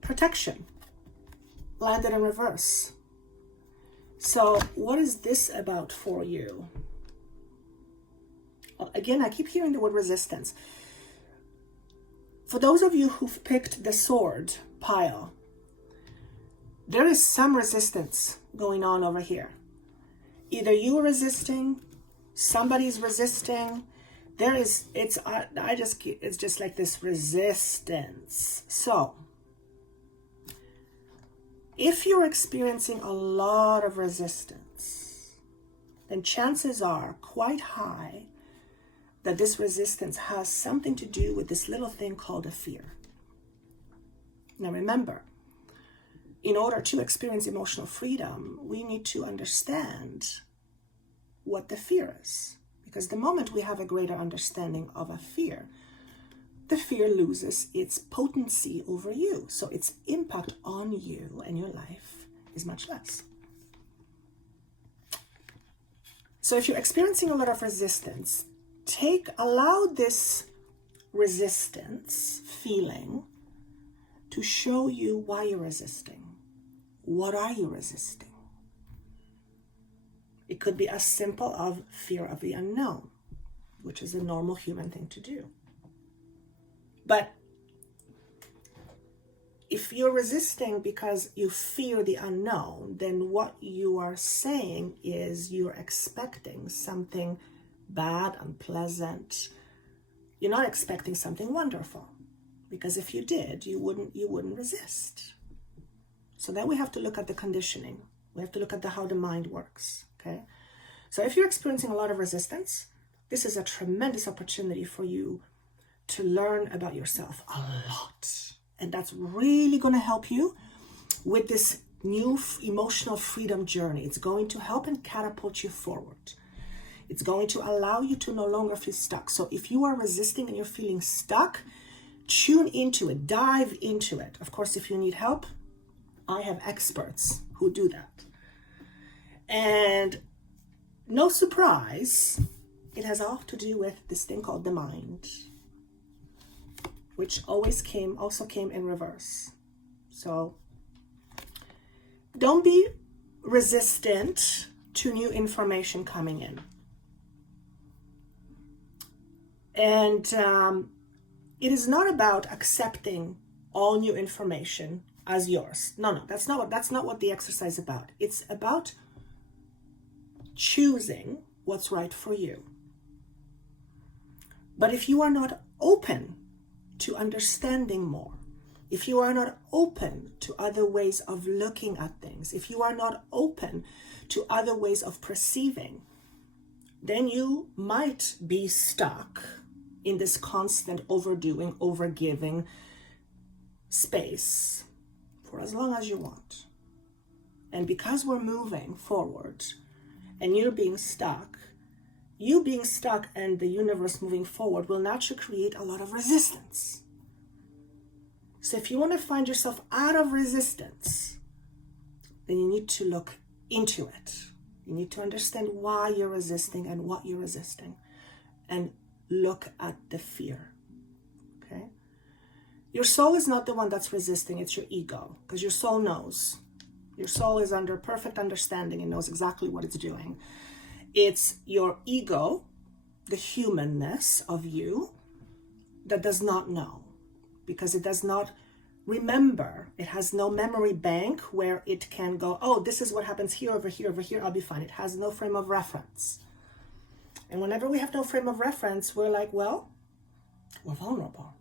Protection, landed in reverse. So what is this about for you? Again, I keep hearing the word resistance. For those of you who've picked the sword pile, there is some resistance going on over here. Either you are resisting, somebody's resisting. It's just like this resistance. So, if you're experiencing a lot of resistance, then chances are quite high that this resistance has something to do with this little thing called a fear. Now remember, in order to experience emotional freedom, we need to understand what the fear is. Because the moment we have a greater understanding of a fear, the fear loses its potency over you. So its impact on you and your life is much less. So if you're experiencing a lot of resistance, allow this resistance feeling to show you why you're resisting. What are you resisting? It could be as simple as fear of the unknown, which is a normal human thing to do. But if you're resisting because you fear the unknown, then what you are saying is you're expecting something bad, unpleasant. You're not expecting something wonderful, because if you did, you wouldn't resist. So then we have to look at the conditioning. We have to look at how the mind works. Okay, so if you're experiencing a lot of resistance, this is a tremendous opportunity for you to learn about yourself a lot, and that's really going to help you with this new emotional freedom journey. It's going to help and catapult you forward. It's going to allow you to no longer feel stuck. So if you are resisting and you're feeling stuck, tune into it, dive into it. Of course, if you need help, I have experts who do that. And no surprise, it has all to do with this thing called the mind, which also came in reverse. So don't be resistant to new information coming in. And it is not about accepting all new information as yours. No, that's not what the exercise is about. It's about choosing what's right for you. But if you are not open to understanding more, if you are not open to other ways of looking at things, if you are not open to other ways of perceiving, then you might be stuck in this constant overdoing, overgiving space for as long as you want. And because we're moving forward and you're being stuck, you being stuck and the universe moving forward will naturally create a lot of resistance. So if you want to find yourself out of resistance, then you need to look into it. You need to understand why you're resisting and what you're resisting, and look at the fear. Okay? Your soul is not the one that's resisting, it's your ego, because your soul knows. Your soul is under perfect understanding and knows exactly what it's doing. It's your ego, the humanness of you, that does not know, because it does not remember. It has no memory bank where it can go, oh, this is what happens here, over here, over here, I'll be fine. It has no frame of reference. And whenever we have no frame of reference, we're like, well, we're vulnerable.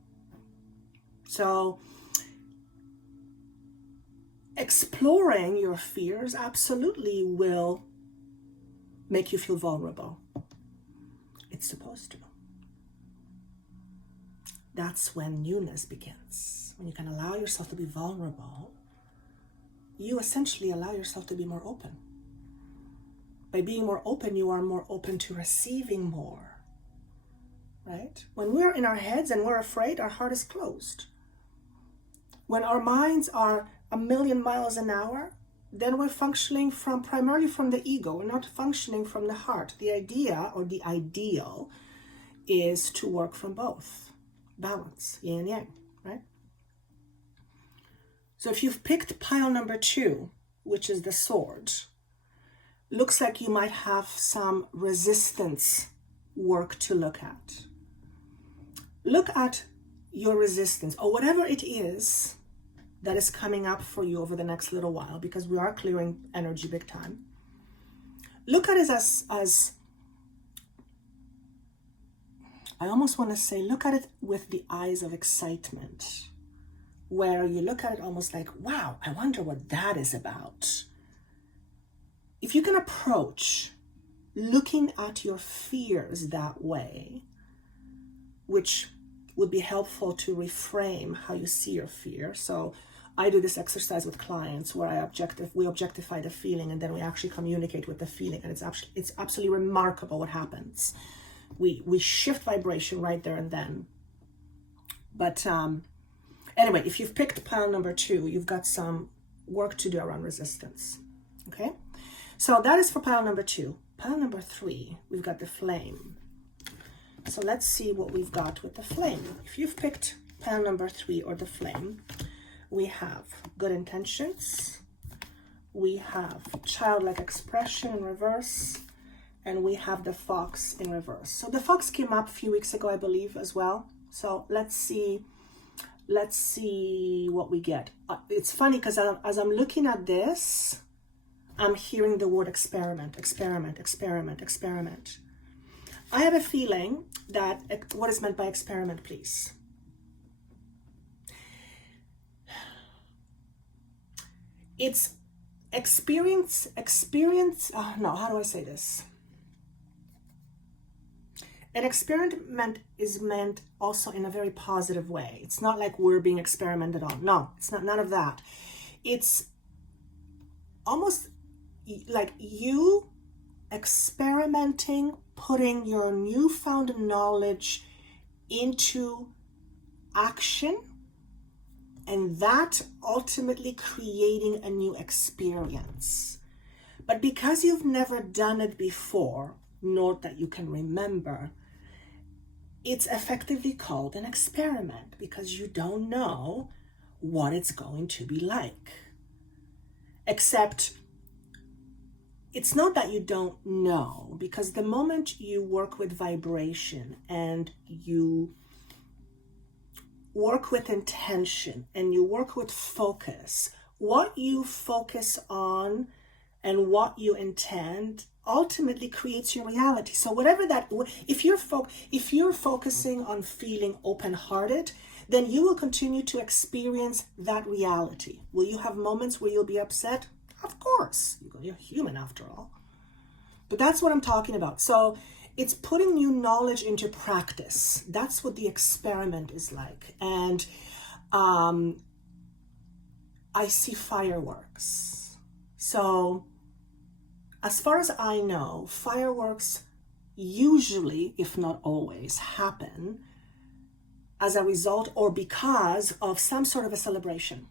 So exploring your fears absolutely will make you feel vulnerable. It's supposed to. That's when newness begins. When you can allow yourself to be vulnerable, you essentially allow yourself to be more open. By being more open, you are more open to receiving more, right? When we're in our heads and we're afraid, our heart is closed. When our minds are a million miles an hour, then we're functioning primarily from the ego. We're not functioning from the heart. The idea or the ideal is to work from both. Balance, yin and yang, right? So if you've picked pile number 2, which is the sword, looks like you might have some resistance work to look at. Look at your resistance or whatever it is that is coming up for you over the next little while, because we are clearing energy big time. Look at it as I almost want to say, look at it with the eyes of excitement, where you look at it almost like, wow, I wonder what that is about. If you can approach looking at your fears that way, which would be helpful to reframe how you see your fear. So I do this exercise with clients where we objectify the feeling, and then we actually communicate with the feeling, and it's absolutely remarkable what happens. We shift vibration right there and then. But anyway, if you've picked pile number 2, you've got some work to do around resistance. Okay, so that is for pile number 2. Pile number 3, we've got the flame. So let's see what we've got with the flame. If you've picked pile number 3 or the flame, we have good intentions, we have childlike expression in reverse, and we have the fox in reverse. So the fox came up a few weeks ago, I believe, as well. So let's see what we get. It's funny because as I'm looking at this, I'm hearing the word experiment, experiment, experiment, experiment. I have a feeling that what is meant by experiment, please? It's experience, no, how do I say this? An experiment is meant also in a very positive way. It's not like we're being experimented on. No, it's not, none of that. It's almost like you experimenting, putting your newfound knowledge into action, and that ultimately creating a new experience. But because you've never done it before, nor that you can remember, it's effectively called an experiment because you don't know what it's going to be like. Except it's not that you don't know, because the moment you work with vibration and you work with intention and you work with focus, what you focus on and what you intend ultimately creates your reality. So whatever that, if you're focusing on feeling open-hearted, then you will continue to experience that reality. Will you have moments where you'll be upset? Of course, you're human after all. But that's what I'm talking about. So it's putting new knowledge into practice. That's what the experiment is like. And I see fireworks. So as far as I know, fireworks usually, if not always, happen as a result or because of some sort of a celebration.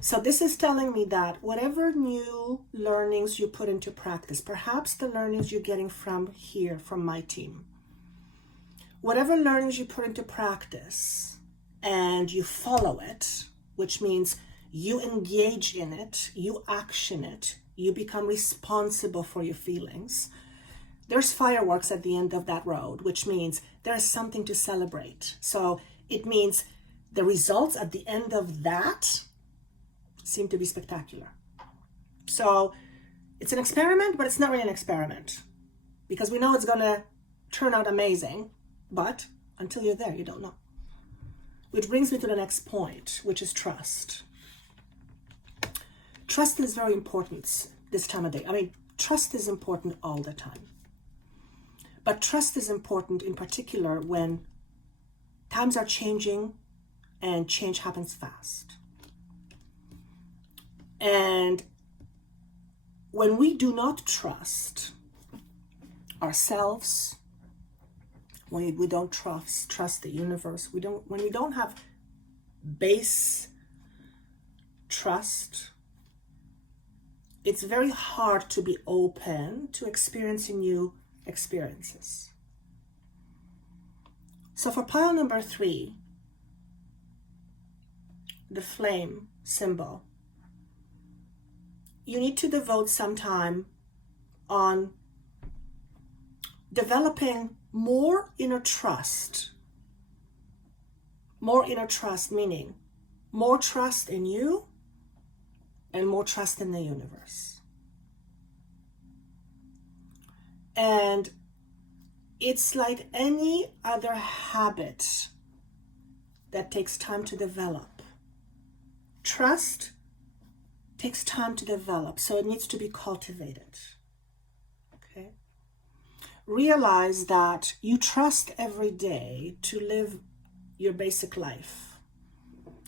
So this is telling me that whatever new learnings you put into practice, perhaps the learnings you're getting from here, from my team, whatever learnings you put into practice and you follow it, which means you engage in it, you action it, you become responsible for your feelings, there's fireworks at the end of that road, which means there's something to celebrate. So it means the results at the end of that seem to be spectacular. So it's an experiment, but it's not really an experiment because we know it's going to turn out amazing, but until you're there, you don't know. Which brings me to the next point, which is trust. Trust is very important this time of day. I mean, trust is important all the time. But trust is important in particular when times are changing and change happens fast. And when we do not trust ourselves, when we don't trust the universe, when we don't have base trust, it's very hard to be open to experiencing new experiences. So for pile number 3, the flame symbol, you need to devote some time on developing more inner trust. More inner trust meaning more trust in you and more trust in the universe. And it's like any other habit that takes time to develop. Trust takes time to develop, so it needs to be cultivated. Okay? Realize that you trust every day to live your basic life.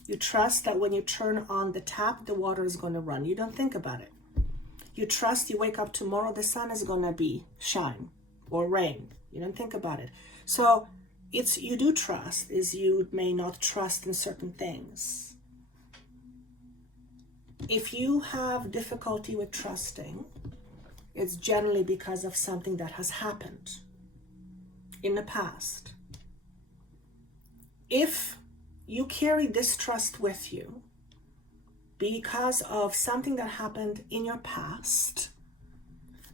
You trust that when you turn on the tap, the water is going to run. You don't think about it. You trust you wake up tomorrow, the sun is going to be shine or rain. You don't think about it. So it's you do trust, is you may not trust in certain things. If you have difficulty with trusting, it's generally because of something that has happened in the past. If you carry distrust with you because of something that happened in your past,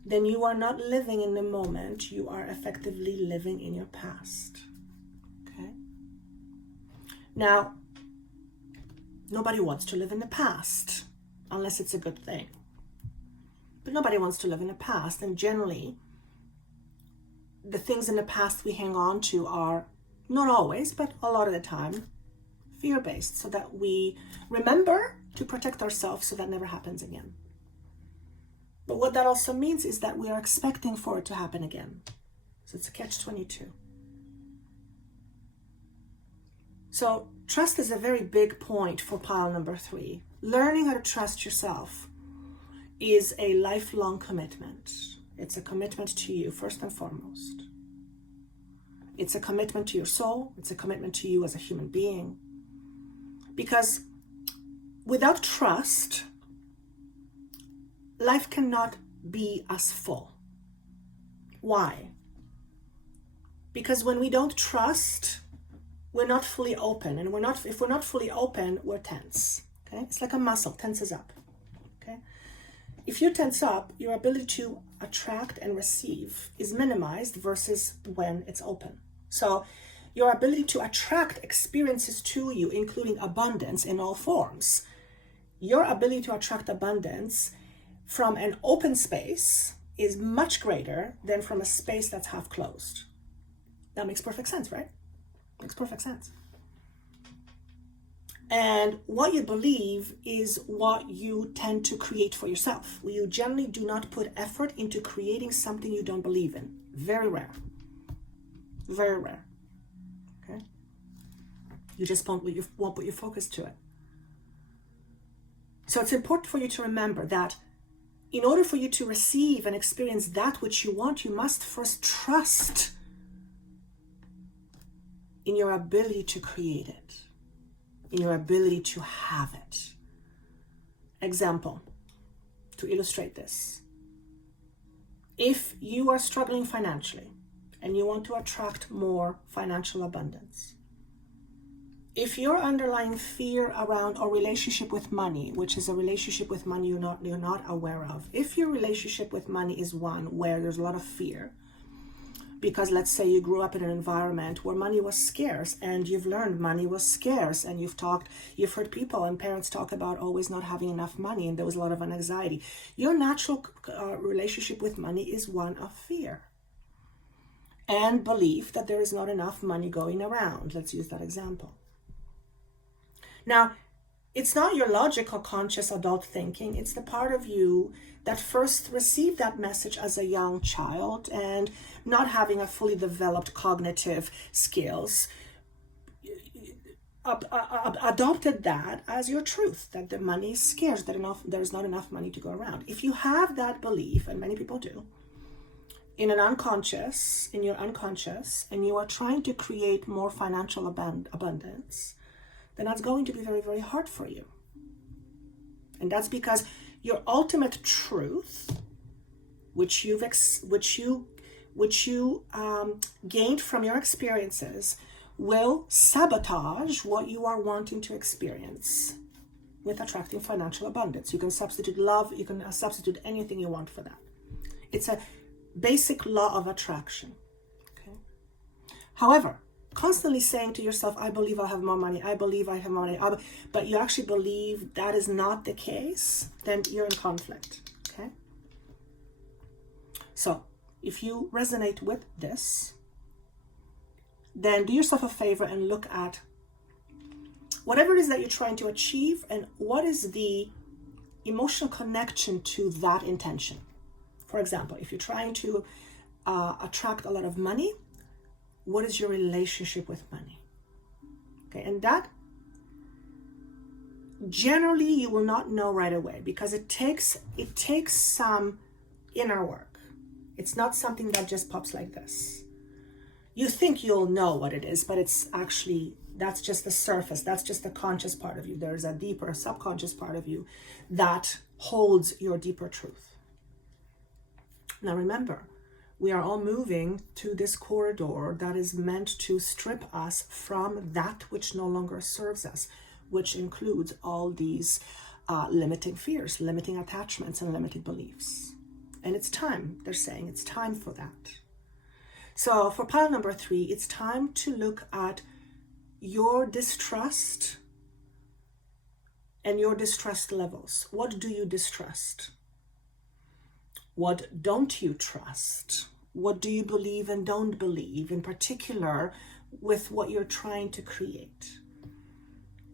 then you are not living in the moment. You are effectively living in your past. Okay? Now, nobody wants to live in the past unless it's a good thing. But nobody wants to live in the past, and generally, the things in the past we hang on to are, not always, but a lot of the time, fear-based, so that we remember to protect ourselves so that never happens again. But what that also means is that we are expecting for it to happen again. So it's a catch-22. So trust is a very big point for pile number 3. Learning how to trust yourself is a lifelong commitment. It's a commitment to you, first and foremost. It's a commitment to your soul. It's a commitment to you as a human being. Because without trust, life cannot be as full. Why? Because when we don't trust, we're not fully open. And if we're not fully open, we're tense. Okay? It's like a muscle, tenses up. Okay? If you tense up, your ability to attract and receive is minimized versus when it's open. So your ability to attract experiences to you, including abundance in all forms, your ability to attract abundance from an open space is much greater than from a space that's half closed. That makes perfect sense, right? Makes perfect sense. And what you believe is what you tend to create for yourself. You generally do not put effort into creating something you don't believe in. Very rare. Very rare. Okay? You just won't put your focus to it. So it's important for you to remember that in order for you to receive and experience that which you want, you must first trust in your ability to create it, in your ability to have it. Example, to illustrate this. If you are struggling financially and you want to attract more financial abundance, if your underlying fear around a relationship with money, which is a relationship with money you're not aware of, if your relationship with money is one where there's a lot of fear, because let's say you grew up in an environment where money was scarce and you've learned money was scarce, and you've heard people and parents talk about always not having enough money, and there was a lot of anxiety. Your natural relationship with money is one of fear and belief that there is not enough money going around. Let's use that example. Now, it's not your logical, conscious adult thinking. It's the part of you that first received that message as a young child and not having a fully developed cognitive skills, adopted that as your truth, that the money is scarce, that there's not enough money to go around. If you have that belief, and many people do, in your unconscious, and you are trying to create more financial abundance, then that's going to be very, very hard for you. And that's because your ultimate truth, which you gained from your experiences, will sabotage what you are wanting to experience with attracting financial abundance. You can substitute love, you can substitute anything you want for that. It's a basic law of attraction. Okay. However, constantly saying to yourself, I believe I have more money, I believe I have more money, but you actually believe that is not the case, then you're in conflict. Okay. So if you resonate with this, then do yourself a favor and look at whatever it is that you're trying to achieve and what is the emotional connection to that intention. For example, if you're trying to attract a lot of money, what is your relationship with money? Okay, and that generally you will not know right away because it takes some inner work. It's not something that just pops like this. You think you'll know what it is, but it's actually, that's just the surface. That's just the conscious part of you. There's a deeper subconscious part of you that holds your deeper truth. Now remember, we are all moving to this corridor that is meant to strip us from that which no longer serves us, which includes all these limiting fears, limiting attachments, and limiting beliefs. And it's time, they're saying, it's time for that. So for pile number 3, it's time to look at your distrust and your distrust levels. What do you distrust? What don't you trust? What do you believe and don't believe, in particular with what you're trying to create?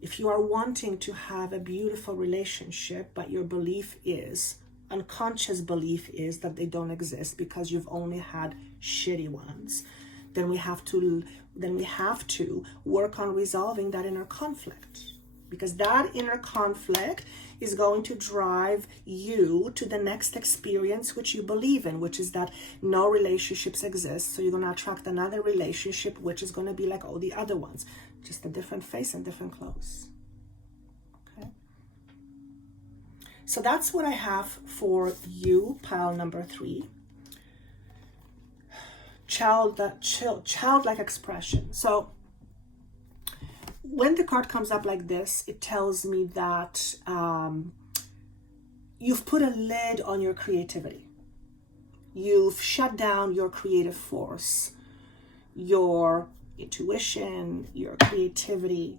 If you are wanting to have a beautiful relationship, but your belief is, unconscious belief is that they don't exist because you've only had shitty ones, then we have to work on resolving that inner conflict, because that inner conflict is going to drive you to the next experience which you believe in, which is that no relationships exist, so you're going to attract another relationship which is going to be like all the other ones, just a different face and different clothes. Okay, so that's what I have for you, pile number 3. Childlike expression. So when the card comes up like this, it tells me that you've put a lid on your creativity. You've shut down your creative force, your intuition, your creativity,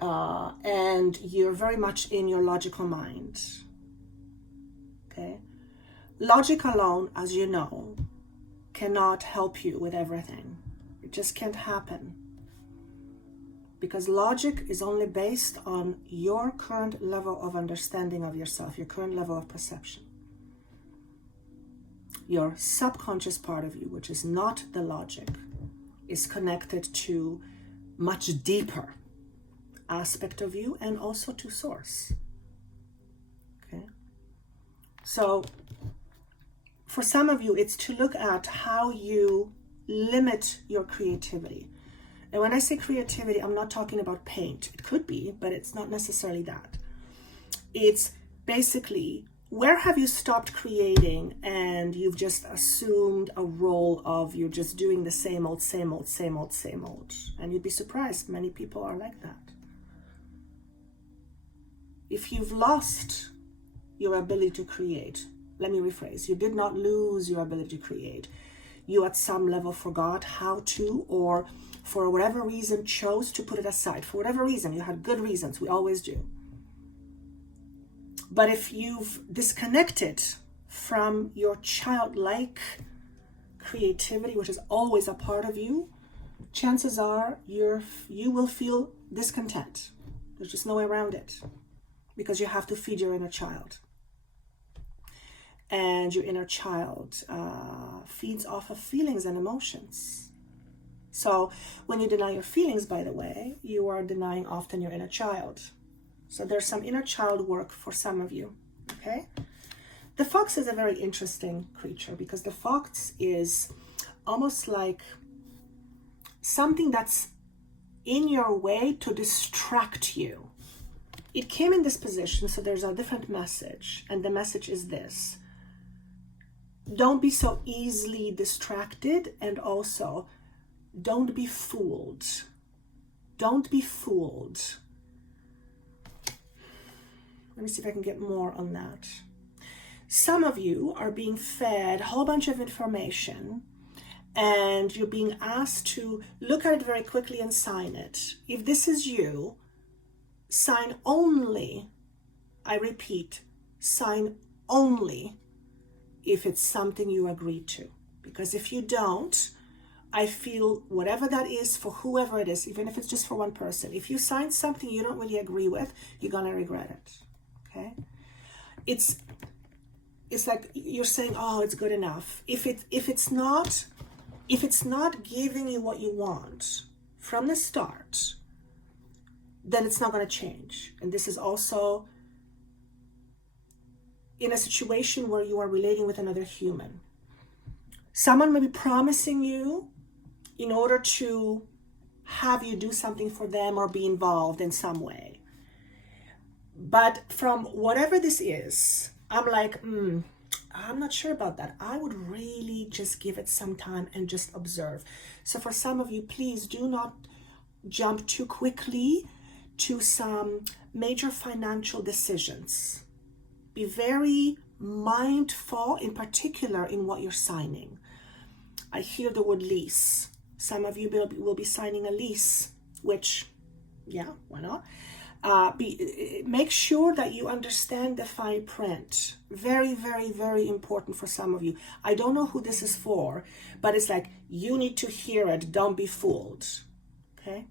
and you're very much in your logical mind. Okay? Logic alone, as you know, cannot help you with everything. It just can't happen. Because logic is only based on your current level of understanding of yourself, your current level of perception. Your subconscious part of you, which is not the logic, is connected to much deeper aspect of you and also to source. Okay? So for some of you, it's to look at how you limit your creativity. And when I say creativity, I'm not talking about paint. It could be, but it's not necessarily that. It's basically, where have you stopped creating and you've just assumed a role of you're just doing the same old. And you'd be surprised, many people are like that. If you've lost your ability to create, let me rephrase, you did not lose your ability to create. You at some level forgot how to, or for whatever reason chose to put it aside. For whatever reason, you had good reasons, we always do. But if you've disconnected from your childlike creativity, which is always a part of you, chances are you will feel discontent. There's just no way around it, because you have to feed your inner child. And your inner child feeds off of feelings and emotions. So when you deny your feelings, by the way, you are denying often your inner child. So there's some inner child work for some of you, okay? The fox is a very interesting creature because the fox is almost like something that's in your way to distract you. It came in this position, so there's a different message, and the message is this. Don't be so easily distracted, and also don't be fooled. Don't be fooled. Let me see if I can get more on that. Some of you are being fed a whole bunch of information, and you're being asked to look at it very quickly and sign it. If this is you, sign only, I repeat, sign only if it's something you agree to. Because if you don't, I feel whatever that is for whoever it is, even if it's just for one person, if you sign something you don't really agree with, you're gonna regret it. Okay? It's like you're saying, oh, it's good enough. If it's not giving you what you want from the start, then it's not going to change. And this is also in a situation where you are relating with another human. Someone may be promising you in order to have you do something for them or be involved in some way. But from whatever this is, I'm like, I'm not sure about that. I would really just give it some time and just observe. So for some of you, please do not jump too quickly to some major financial decisions. Be very mindful, in particular, in what you're signing. I hear the word lease. Some of you will be signing a lease, which, yeah, why not? Make sure that you understand the fine print. Very, very, very important for some of you. I don't know who this is for, but it's like, you need to hear it. Don't be fooled. Okay?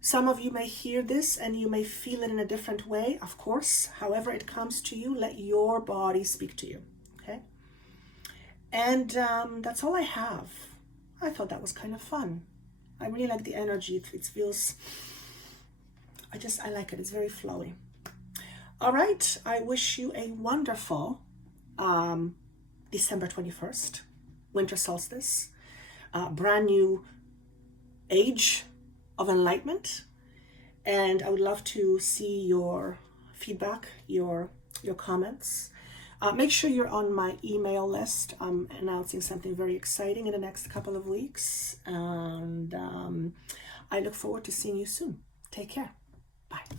Some of you may hear this and you may feel it in a different way. Of course, however it comes to you, let your body speak to you. Okay? And that's all I have. I thought that was kind of fun. I really like the energy. It feels... I like it. It's very flowy. All right. I wish you a wonderful December 21st, winter solstice, brand new age of enlightenment. And I would love to see your feedback, your comments. Make sure you're on my email list. I'm announcing something very exciting in the next couple of weeks. And I look forward to seeing you soon. Take care. Bye.